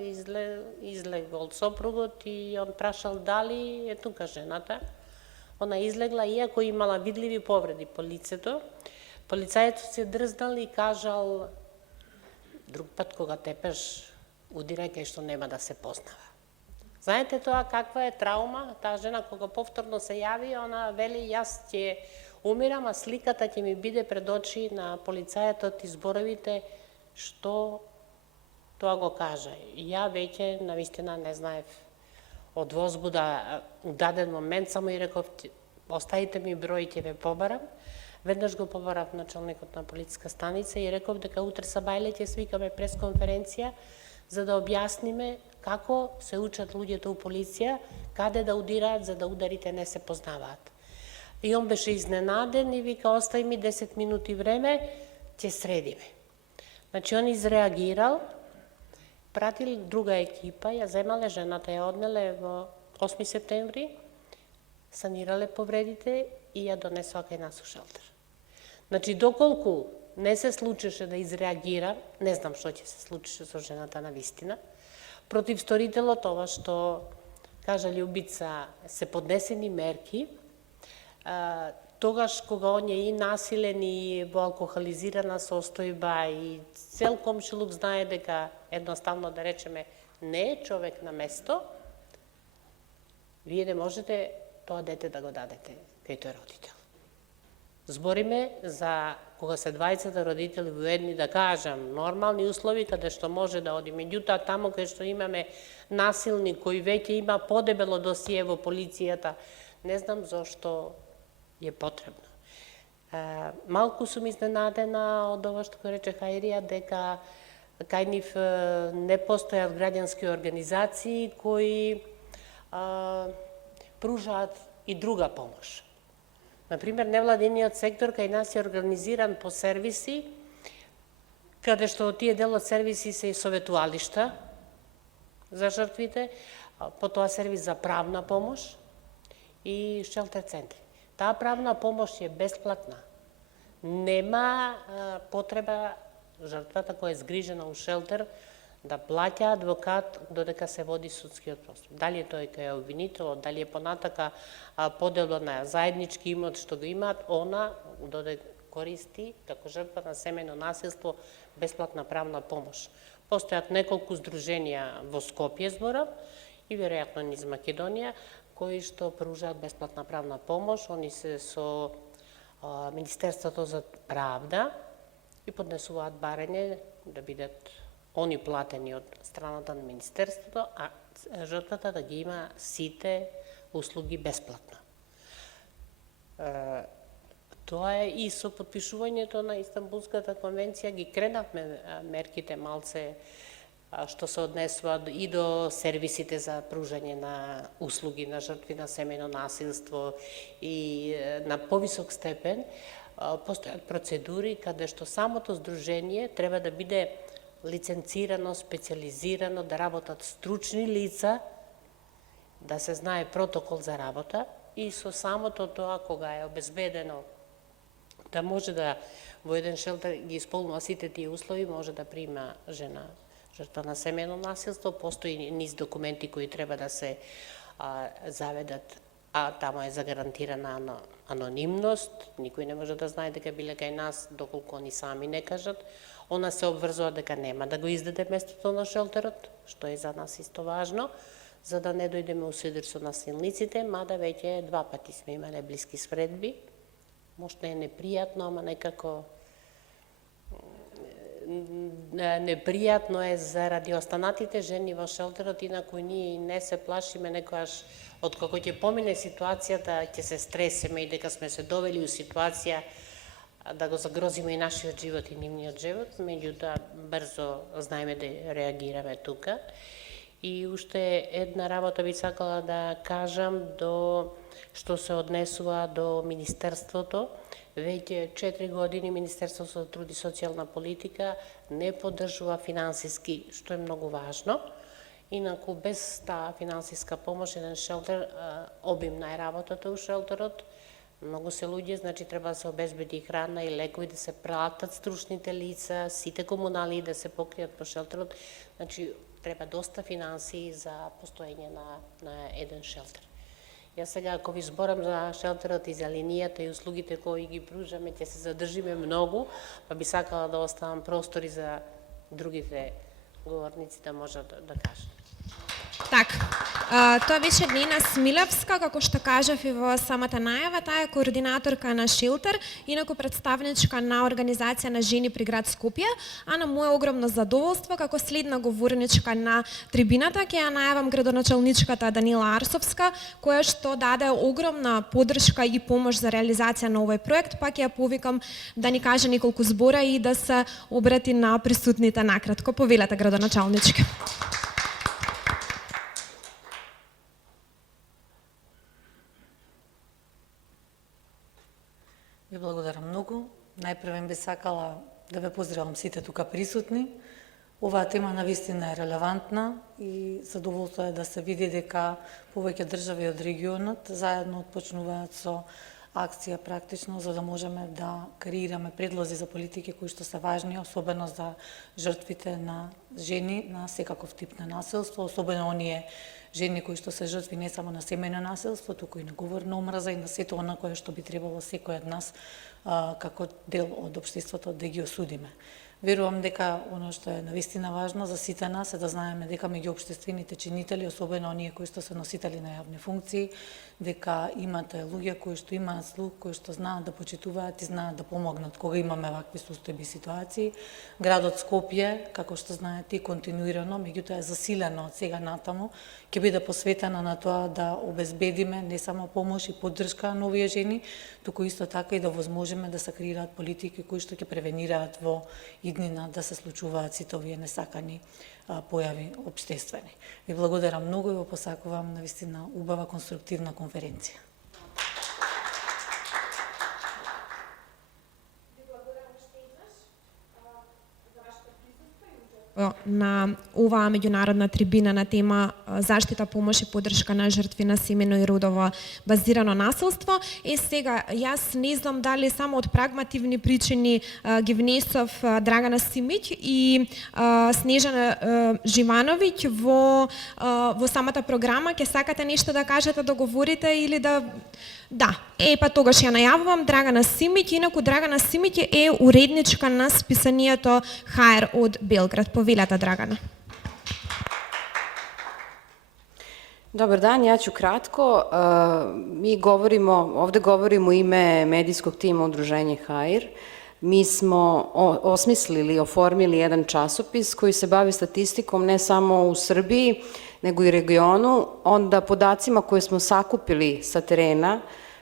излегол сопругот и он прашал дали е тука жената. Она излегла, иако имала видливи повреди по лицето. Полицајецот се дрзнал и кажал: друг пат кога тепеш, удирај кај што нема да се познава. Знаете тоа каква е траума? Таа жена кога повторно се јави, она вели: јас ќе умирам, а сликата ќе ми биде пред очи на полицајетот и зборовите што тоа го кажа. Ја веќе навистина не знаев од возбуда у даден момент, само и реков: оставите ми број, ќе ве побарам. Веднаш го побарав началникот на полициска станица и реков дека утре сабајле ќе свикаме пресконференција за да објасниме како се учат луѓето у полиција, каде да удираат за да ударите не се познаваат. И он беше изненаден и вика: остави ми 10 минути време, ќе средиме. Значи он изреагирал, пратил друга екипа, ја земале жената, ја однеле во 8 септември, санирале повредите и ја донесоа кај нас у шелтер. Значи, доколку не се случеше да изреагира, не знам што ќе се случише со жената на вистина, против сторителот, ова што кажа Љубица, се поднесени мерки, тогаш кога он е и насилен и во алкохолизирана состојба и цел комшилук знае дека едноставно да речеме не е човек на место, вие не можете тоа дете да го дадете кај тој родител. Збориме за кога се двајцата родители во едни, да кажам, нормални услови каде што може да оди. Меѓутоа, таму кај што имаме насилник кој веќе има подебело досие во полицијата, не знам зошто е потребно. Малку сум изненадена од ова што го рече Хаирија, дека кај нив не постојат граѓански организации кои пружаат и друга помош. Например, невладиниот сектор кај нас е организиран по сервиси, каде што тие дел од сервиси се и советуалишта за жртвите, потоа сервис за правна помош и шелтер центри. Таа правна помош е бесплатна. Нема потреба жртвата која е згрижена у шелтер да плаќа адвокат додека се води судскиот постапок. Дали е тој кај обвинителот, дали е понатака поделба на заеднички имот што го имаат, она додека користи како жртва на семејно насилство бесплатна правна помош. Постојат неколку здруженија во Скопје, зборам, и веројатно низ Македонија, кои што пружаат бесплатна правна помош. Они се со Министерството за правда и поднесуваат барање да бидат они платени од страната на Министерството, а жртвата да ги има сите услуги бесплатно. Тоа е и со подпишувањето на Истанбулската конвенција ги кренавме мерките малце што се однесуваат и до сервисите за пружање на услуги на жртви на семејно насилство и на повисок степен. Постојат процедури каде што самото здружение треба да биде лиценцирано, специализирано, да работат стручни лица, да се знае протокол за работа и со самото тоа кога е обезбедено да може да во еден шелтер ги исполнува сите тие услови, може да прима жена жртва на семејно насилство, постои низ документи кои треба да се заведат, а тамо е загарантирана анонимност, никој не може да знае дека биле кај нас, доколку они сами не кажат. Она се обврзува дека нема да го издаде местото на шелтерот, што е за нас исто важно, за да не дојдеме у судир со насилниците, мада веќе 2 пати сме имале блиски спредби. Можда е непријатно, ама некако непријатно е заради останатите жени во шелтерот, инаку ние не се плашиме некојаш откако ќе помине ситуацијата, ќе се стресеме и дека сме се довели у ситуација да го загрозиме и нашиот живот и нивниот живот, меѓутоа брзо знаеме да реагираме тука. И уште една работа би сакала да кажам до што се однесува до Министерството. Веќе 4 години Министерството за труд и социјална политика не поддржува финансиски, што е многу важно. Инаку без таа финансиска помош, еден шелтер, обимна е работата у шелтерот. Многу се луѓе, значи треба да се обезбеди храна и лекови, да се платат стручните лица, сите комунали да се покријат по шелтерот. Значи треба доста финансии за постоење на еден шелтер. Јас сега, ако ви зборам за шелтерот и за линијата и услугите кои ги пружаме, ќе се задржиме многу, па би сакала да оставам простори за другите говорници да можат да кажат. Так, тоа беше Нина Смилевска, како што кажав и во самата најава, таа е координаторка на Шилтер, инаку представничка на Организација на жени при град Скопје, а на моје огромно задоволство, како следна говорничка на трибината, ќе ја најавам градоначалничката Данила Арсовска, која што даде огромна поддршка и помош за реализација на овој проект, па ќе ја повикам да ни каже неколку збора и да се обрати на присутните накратко. Повелете, градоначалничка. Ви благодарам многу. Најпрвен би сакала да ве поздравам сите тука присутни. Оваа тема навистина е релевантна и задоволство е да се види дека повеќе држави од регионот заедно отпочнуваат со акција практично за да можеме да креираме предлози за политики кои што се важни, особено за жртвите на жени на секаков тип на насилство, особено оние жени кои што се жртви не само на семејно насилство, туку и на говорна омраза и на сето она кое што би требало секој од нас како дел од општеството да ги осудиме. Верувам дека оно што е навистина важно за сите нас е да знаеме дека меѓу општествените чинители, особено оние кои што се носители на јавни функции, дека имате луѓе кои што имаат слух, кои што знаат да почитуваат и знаат да помогнат кога имаме вакви состојби и ситуации. Градот Скопје, како што знаете, континуирано, меѓутоа е засилено од сега натаму, ќе биде посветена на тоа да обезбедиме не само помош и поддршка на овие жени, туку исто така и да возможиме да се креираат политики кои што ќе превенираат во иднина да се случуваат сите овие несакани појави општествени. Ви благодарам многу и го посакувам навистина убава конструктивна конференција. На оваа меѓународна трибина на тема заштита, помош и поддршка на жртви на семејно и родово базирано насилство. Сега, јас не знам дали само од прагмативни причини ги внесов Драгана Симиќ и Снежана Живановиќ во самата програма. Ќе сакате нешто да кажете, да говорите или да... Да, па тогаш ја најавувам Драгана Симиќ, инаку Драгана Симиќ е уредничка на списанието HR од Белград. Повелете, Драгана. Dobar dan, ja ću kratko. Ovde govorimo u ime medijskog tima Udruženje HR. Mi smo osmislili, oformili jedan časopis koji se bavi statistikom ne samo u Srbiji, nego i regionu, onda podacima koje smo sakupili sa terena,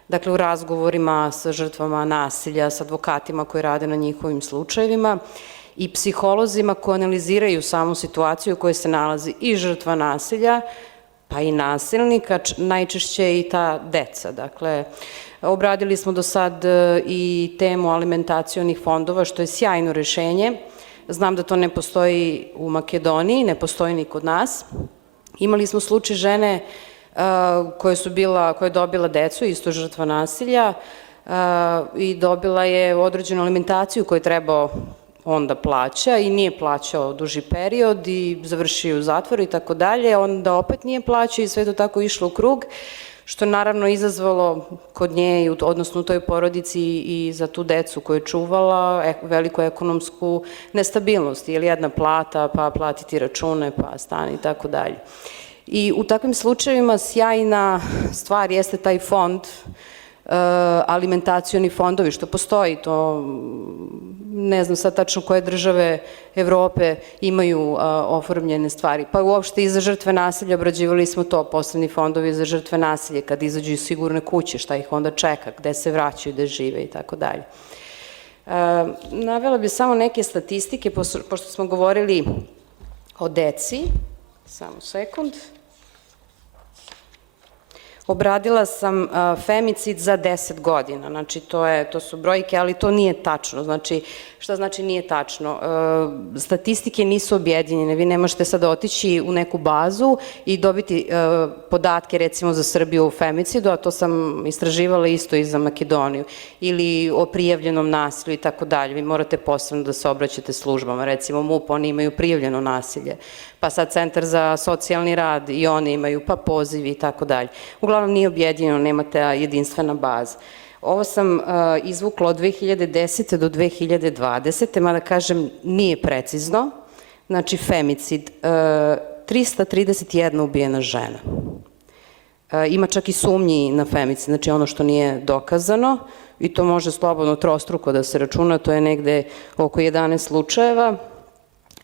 dakle u razgovorima sa žrtvama nasilja, sa advokatima koji rade na njihovim slučajevima i psiholozima koji analiziraju samu situaciju u kojoj se nalazi i žrtva nasilja, pa i nasilnika, najčešće i ta deca. Dakle, obradili smo do sad i temu alimentacionih fondova, što je sjajno rešenje. Znam da to ne postoji u Makedoniji, ne postoji ni kod nas. Imali smo slučaj žene koja je dobila decu, isto žrtva nasilja, i dobila je određenu alimentaciju koju je trebao on da plaća i nije plaćao duži period i završio u zatvoru i tako dalje, onda opet nije plaćao i sve to tako išlo u krug, što je naravno izazvalo kod nje, odnosno u toj porodici i za tu decu koju je čuvala, veliku ekonomsku nestabilnost, jer jedna plata, pa platiti račune, pa stan i tako dalje. I u takvim slučajevima sjajna stvar jeste taj fond, alimentacioni fondovi, što postoji, to ne znam sad tačno koje države Evrope imaju oformljene stvari. Pa uopšte i za žrtve nasilja obrađivali smo to, posebni fondovi za žrtve nasilja, kad izađu iz sigurne kuće, šta ih onda čeka, gde se vraćaju, gde žive i tako dalje. Navela bih samo neke statistike, pošto smo govorili o deci, samo sekund. Obradila sam femicid za 10 godina, znači to su brojke, ali to nije tačno. Znači, šta znači nije tačno? Statistike nisu objedinjene, vi ne možete sad otići u neku bazu i dobiti podatke recimo za Srbiju o femicidu, a to sam istraživala isto i za Makedoniju, ili o prijavljenom nasilju i tako dalje. Vi morate posebno da se obraćate službama, recimo MUP, oni imaju prijavljeno nasilje, pa sad Centar za socijalni rad i oni imaju, pa pozivi i tako dalje. Uglavnom nije objedinjeno, nemate jedinstvena baza. Ovo sam izvukla od 2010. do 2020. Mada kažem nije precizno. Znači femicid, 331 ubijena žena. Ima čak i sumnji na femicid, znači ono što nije dokazano i to može slobodno trostruko da se računa, to je negde oko 11 slučajeva,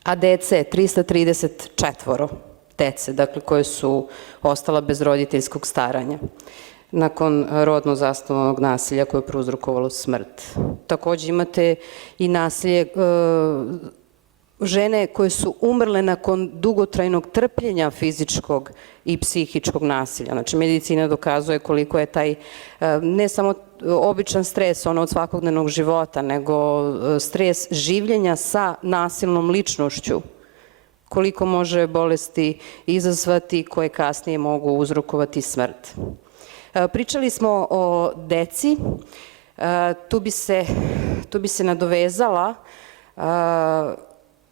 a dece 334 dece, dakle koje su ostala bez roditeljskog staranja nakon rodno zasnovanog nasilja koje je prouzrokovalo smrt. Takođe imate i nasilje žene koje su umrle nakon dugotrajnog trpljenja fizičkog i psihičkog nasilja. Znači, medicina dokazuje koliko je taj, ne samo običan stres, ono od svakodnevnog života, nego stres življenja sa nasilnom ličnošću, koliko može bolesti izazvati koje kasnije mogu uzrokovati smrt. Pričali smo o deci, tu bi se nadovezala,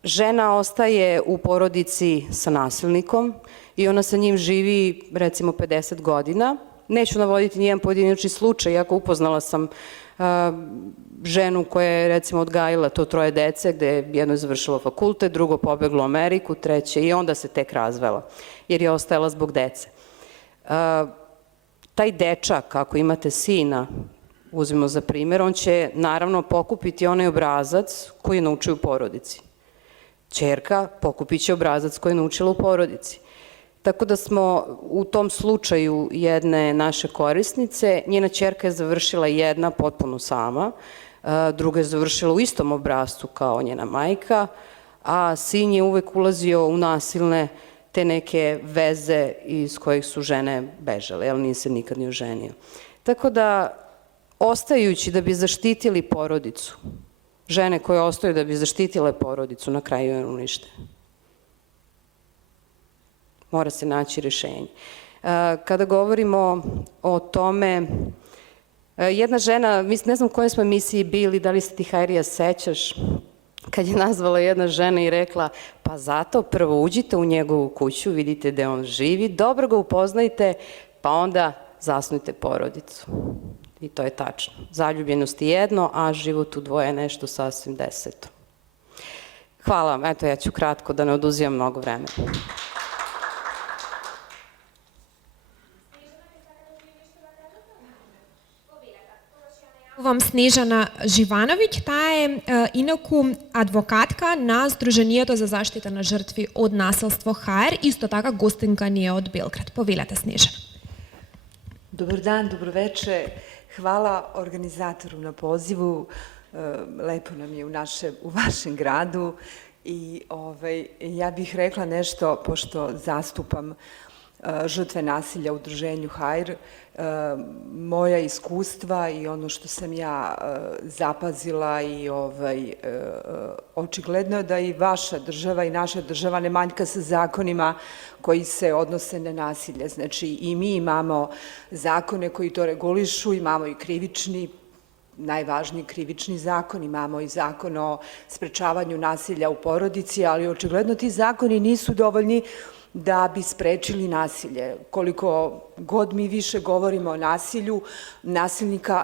žena ostaje u porodici sa nasilnikom i ona sa njim živi recimo 50 godina. Neću navoditi nijedan pojedinačni slučaj, iako upoznala sam ženu koja je recimo odgajila to 3 dece, gde je jedno završilo fakultet, drugo pobeglo u Ameriku, treće i onda se tek razvela, jer je ostajala zbog dece. Taj dečak, ako imate sina, uzmimo za primjer, on će naravno pokupiti onaj obrazac koji je naučio u porodici. Ćerka pokupit će obrazac koji je naučila u porodici. Tako da smo u tom slučaju jedne naše korisnice, njena ćerka je završila jedna potpuno sama, druga je završila u istom obrascu kao njena majka, a sin je uvek ulazio u nasilne te neke veze iz kojih su žene bežale, jer nije se nikad ni oženio. Tako da, ostajući da bi zaštitili porodicu, žene koje ostaju da bi zaštitile porodicu, na kraju je unište. Mora se naći rešenje. Kada govorimo o tome, jedna žena, ne znam u kojoj smo emisiji bili, da li se ti, Hajrija, sećaš, kad je nazvala jedna žena i rekla, pa zato prvo uđite u njegovu kuću, vidite gde on živi, dobro ga upoznajte, pa onda zasnujte porodicu. I to je tačno. Zaljubljenost je jedno, a život u dvoje je nešto sasvim deseto. Hvala vam. Eto, ja ću kratko da ne oduzimam mnogo vremena. Vam Snežana Živanović, ta je inaku advokatka na Združenието за заштита на жртви од насилство ХАЕР, исто така гостинка ни е од Белград. Повелете, Снежана. Dobar dan, dobroveče. Hvala organizatoru na pozivu. Lepo nam je u vašem gradu i ja bih rekla nešto, pošto zastupam žrtve nasilja u udruženju ХАЕР, moja iskustva i ono što sam ja zapazila i očigledno je da i vaša država i naša država ne manjka sa zakonima koji se odnose na nasilje. Znači i mi imamo zakone koji to regulišu, imamo i krivični, najvažniji krivični zakon, imamo i zakon o sprečavanju nasilja u porodici, ali očigledno ti zakoni nisu dovoljni da bi sprečili nasilje. Koliko god mi više govorimo o nasilju,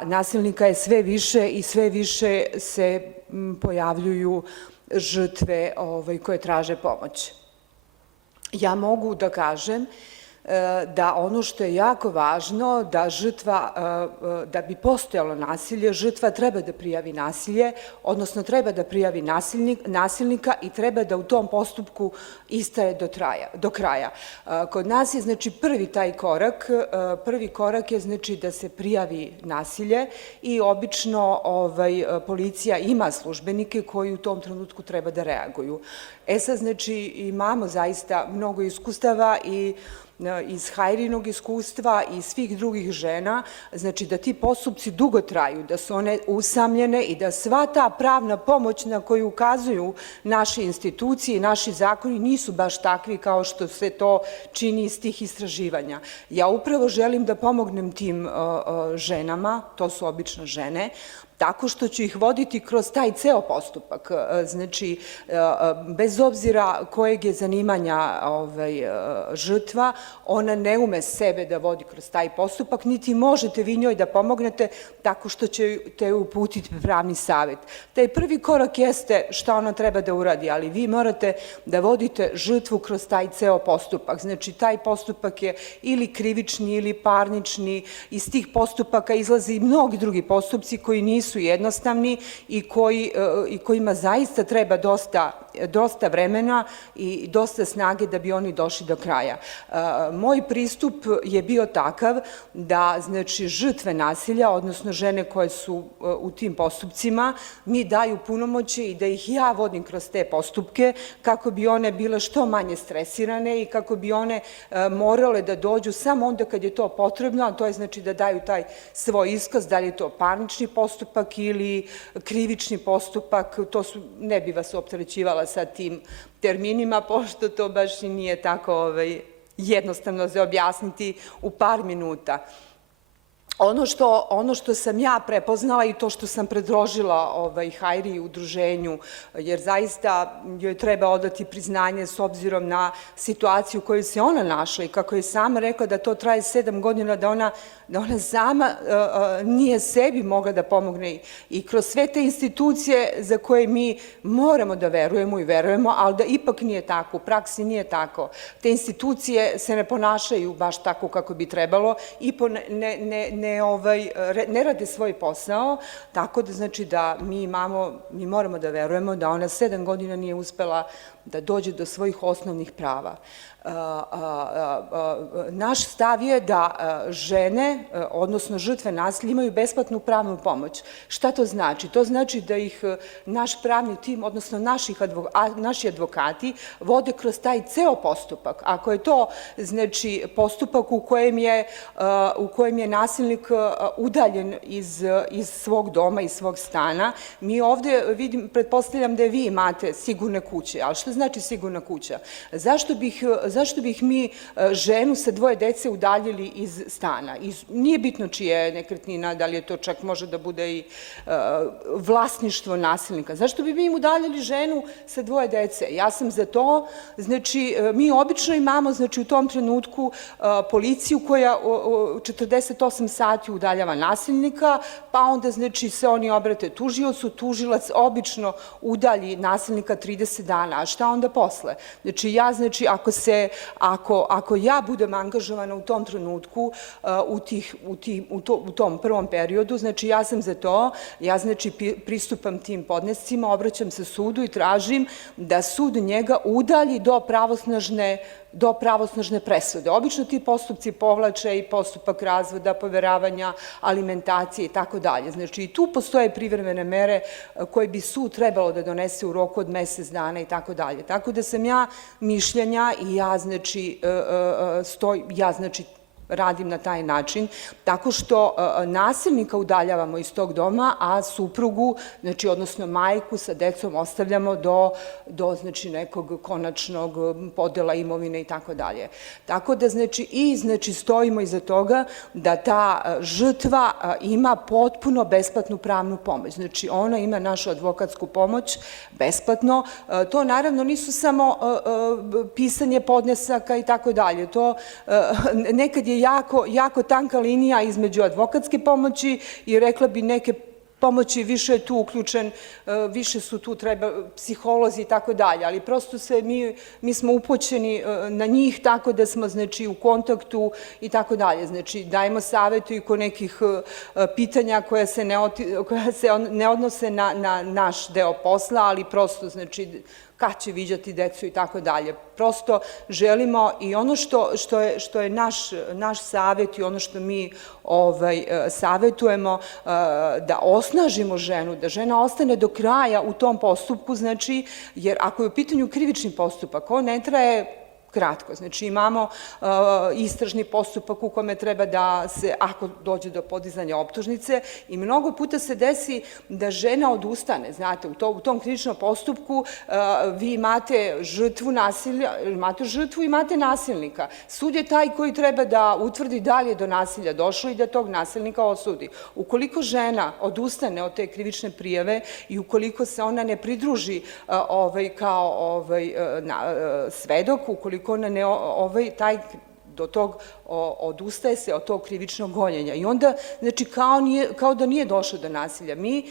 nasilnika je sve više i sve više se pojavljuju žrtve koje traže pomoć. Ja mogu da kažem da ono što je jako važno, da bi postojalo nasilje, žrtva treba da prijavi nasilje, odnosno treba da prijavi nasilnika i treba da u tom postupku istraje do kraja. Kod nas je, znači, prvi korak je, znači, da se prijavi nasilje i obično policija ima službenike koji u tom trenutku treba da reaguju. Sad, znači, imamo zaista mnogo iskustava i iz Hajrinog iskustva i svih drugih žena, znači da ti postupci dugo traju, da su one usamljene i da sva ta pravna pomoć na koju ukazuju naše institucije i naši zakoni nisu baš takvi kao što se to čini iz tih istraživanja. Ja upravo želim da pomognem tim ženama, to su obično žene, tako što ću ih voditi kroz taj ceo postupak. Znači, bez obzira kojeg je zanimanja žrtva, ona ne ume sebe da vodi kroz taj postupak, niti možete vi njoj da pomognete tako što ćete uputiti pravni savet. Taj prvi korak jeste šta ona treba da uradi, ali vi morate da vodite žrtvu kroz taj ceo postupak. Znači, taj postupak je ili krivični ili parnični, iz tih postupaka izlaze i mnogi drugi postupci koji nisu jednostavni i kojima zaista treba dosta vremena i dosta snage da bi oni došli do kraja. Moj pristup je bio takav da, znači, žrtve nasilja, odnosno žene koje su u tim postupcima, mi daju punomoćje i da ih ja vodim kroz te postupke kako bi one bile što manje stresirane i kako bi one morale da dođu samo onda kad je to potrebno, a to je znači da daju taj svoj iskaz, da li je to parnični postupak ili krivični postupak, ne bi vas opterećivala sa tim terminima, pošto to baš i nije tako jednostavno za objasniti u par minuta. Ono što sam ja prepoznala i to što sam predložila Hajri i udruženju, jer zaista joj treba odati priznanje s obzirom na situaciju u kojoj se ona našla i kako je sama rekla da to traje 7 godina, da ona sama nije sebi mogla da pomogne i kroz sve te institucije za koje mi moramo da verujemo i verujemo, ali da ipak nije tako, u praksi nije tako. Te institucije se ne ponašaju baš tako kako bi trebalo i ne rade svoj posao, tako da znači da mi moramo da verujemo da ona 7 godina nije uspela da dođe do svojih osnovnih prava. Naš stav je da žene, odnosno žrtve nasilja, imaju besplatnu pravnu pomoć. Šta to znači? To znači da ih naš pravni tim, odnosno naši advokati, vode kroz taj ceo postupak. Ako je to, znači, postupak u kojem je nasilnik udaljen iz svog doma, iz svog stana, mi ovde, pretpostavljam da vi imate sigurne kuće, ali šta znači sigurna kuća? Zašto bih mi ženu sa 2 dece udaljili iz stana? Nije bitno čija je nekretnina, da li je to čak može da bude i vlasništvo nasilnika. Zašto bi mi udaljili ženu sa 2 dece? Ja sam za to, znači, mi obično imamo, znači, u tom trenutku policiju koja 48 sati udaljava nasilnika, pa onda, znači, se oni obrate tužiocu, tužilac obično udalji nasilnika 30 dana, a šta onda posle? Znači, ako ja budem angažovana u tom trenutku, u tom prvom periodu, znači ja sam za to, ja znači pristupam tim podnescima, obraćam se sudu i tražim da sud njega udalji do pravosnažne presude. Obično ti postupci povlače i postupak razvoda, poveravanja, alimentacije i tako dalje. Znači i tu postoje privremene mere koje bi sud trebalo da donese u roku od mesec dana i tako dalje. Tako da sam ja mišljenja i ja znači radim na taj način, tako što nasilnika udaljavamo iz tog doma, a suprugu, znači, odnosno majku sa decom ostavljamo do znači, nekog konačnog podela imovine i tako dalje. Tako da, znači, stojimo iza toga da ta žrtva ima potpuno besplatnu pravnu pomoć. Znači, ona ima našu advokatsku pomoć besplatno. To, naravno, nisu samo pisanje podnesaka i tako dalje. To nekad je jako tanka linija između advokatske pomoći i rekla bi neke pomoći, više je tu uključen, više su tu treba psiholozi i tako dalje, ali prosto mi smo upućeni na njih tako da smo, znači, u kontaktu i tako dalje. Znači, dajemo savjetu i kod nekih pitanja koja se ne odnose na naš deo posla, ali prosto, znači, kad će viđati decu i tako dalje. Prosto želimo i ono što je naš savjet i ono što mi savjetujemo, da osnažimo ženu, da žena ostane do kraja u tom postupku, znači, jer ako je u pitanju krivični postupak, on ne traje kratko. Znači imamo istražni postupak u kome treba da se, ako dođe do podizanja optužnice, i mnogo puta se desi da žena odustane. Znate, u tom krivičnom postupku vi imate žrtvu nasilja, imate žrtvu i imate nasilnika. Sud je taj koji treba da utvrdi da li je do nasilja došlo i da tog nasilnika osudi. Ukoliko žena odustane od te krivične prijave i ukoliko se ona ne pridruži kao svedok, ukoliko ona ne do tog odustaje se od tog krivičnog gonjenja. I onda, znači, kao da nije došlo do nasilja. Mi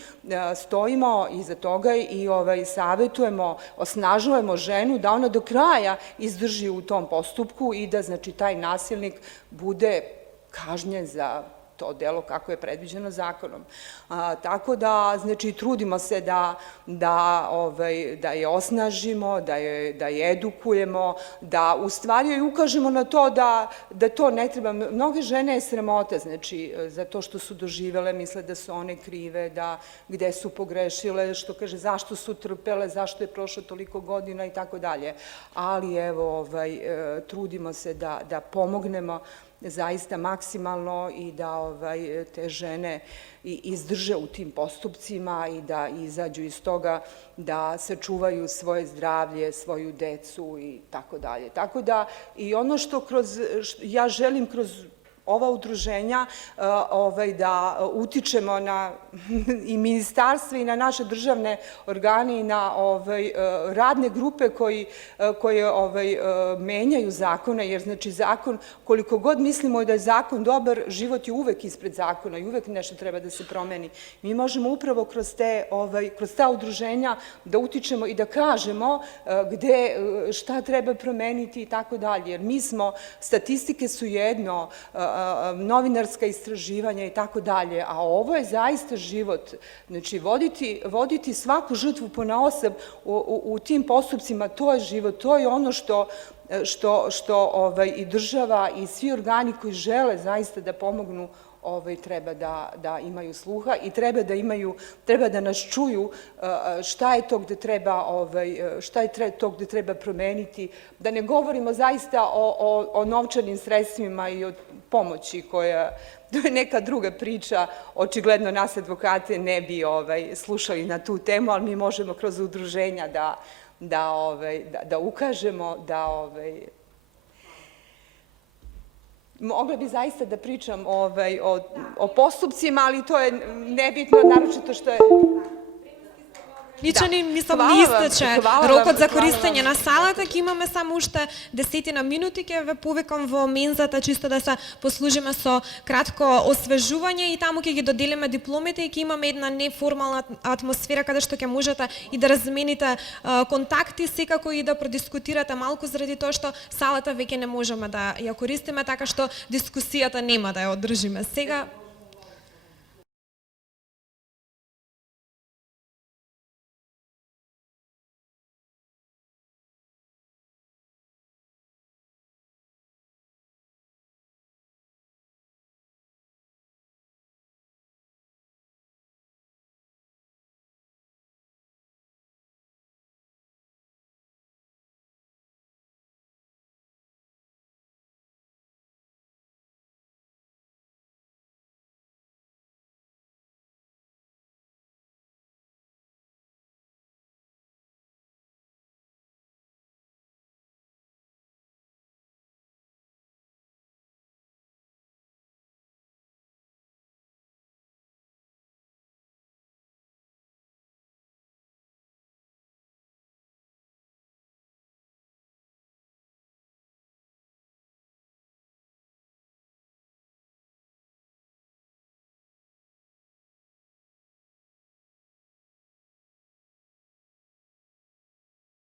stojimo iza toga i savjetujemo, osnažujemo ženu da ona do kraja izdrži u tom postupku i da, znači, taj nasilnik bude kažnjen za to delo kako je predviđeno zakonom. Tako da, znači, trudimo se da je osnažimo, da je edukujemo, da u stvari ukažemo na to da to ne treba. Mnoge žene je sramota, znači, zato što su doživele, misle da su one krive, da gde su pogrešile, što kaže, zašto su trpele, zašto je prošlo toliko godina i tako dalje. Ali, evo, trudimo se da pomognemo zaista maksimalno i da te žene izdrže u tim postupcima i da izađu iz toga, da sačuvaju svoje zdravlje, svoju decu i tako dalje. Tako da i ono što ja želim kroz ova udruženja da utičemo na i ministarstva i na naše državne organe i na radne grupe koje menjaju zakone, jer znači zakon, koliko god mislimo da je zakon dobar, život je uvek ispred zakona i uvek nešto treba da se promeni. Mi možemo upravo kroz ta udruženja da utičemo i da kažemo šta treba promeniti i tako dalje, jer mi smo, statistike su jedno, novinarska istraživanja i tako dalje, a ovo je zaista život. Znači, voditi svaku žrtvu ponaosob u tim postupcima, to je život, to je ono što i država i svi organi koji žele zaista da pomognu treba da imaju sluha i treba da nas čuju šta je to gde treba promeniti. Da ne govorimo zaista o novčanim sredstvima i o pomoći koja, to je neka druga priča, očigledno nas advokate ne bi slušali na tu temu, ali mi možemo kroz udruženja da ukažemo, mogla bi zaista da pričam o postupcima, ali to je nebitno, naročito što je... Ничего не истече рокот за користење на салата, ќе имаме само уште 10 минути, ќе ве повикам во мензата чисто да се послужиме со кратко освежување и таму ќе ги доделиме дипломите и ќе имаме една неформална атмосфера каде што ќе можете и да размените контакти, секако и да продискутирате малку заради тоа што салата веќе не можеме да ја користиме, така што дискусијата нема да ја одржиме сега.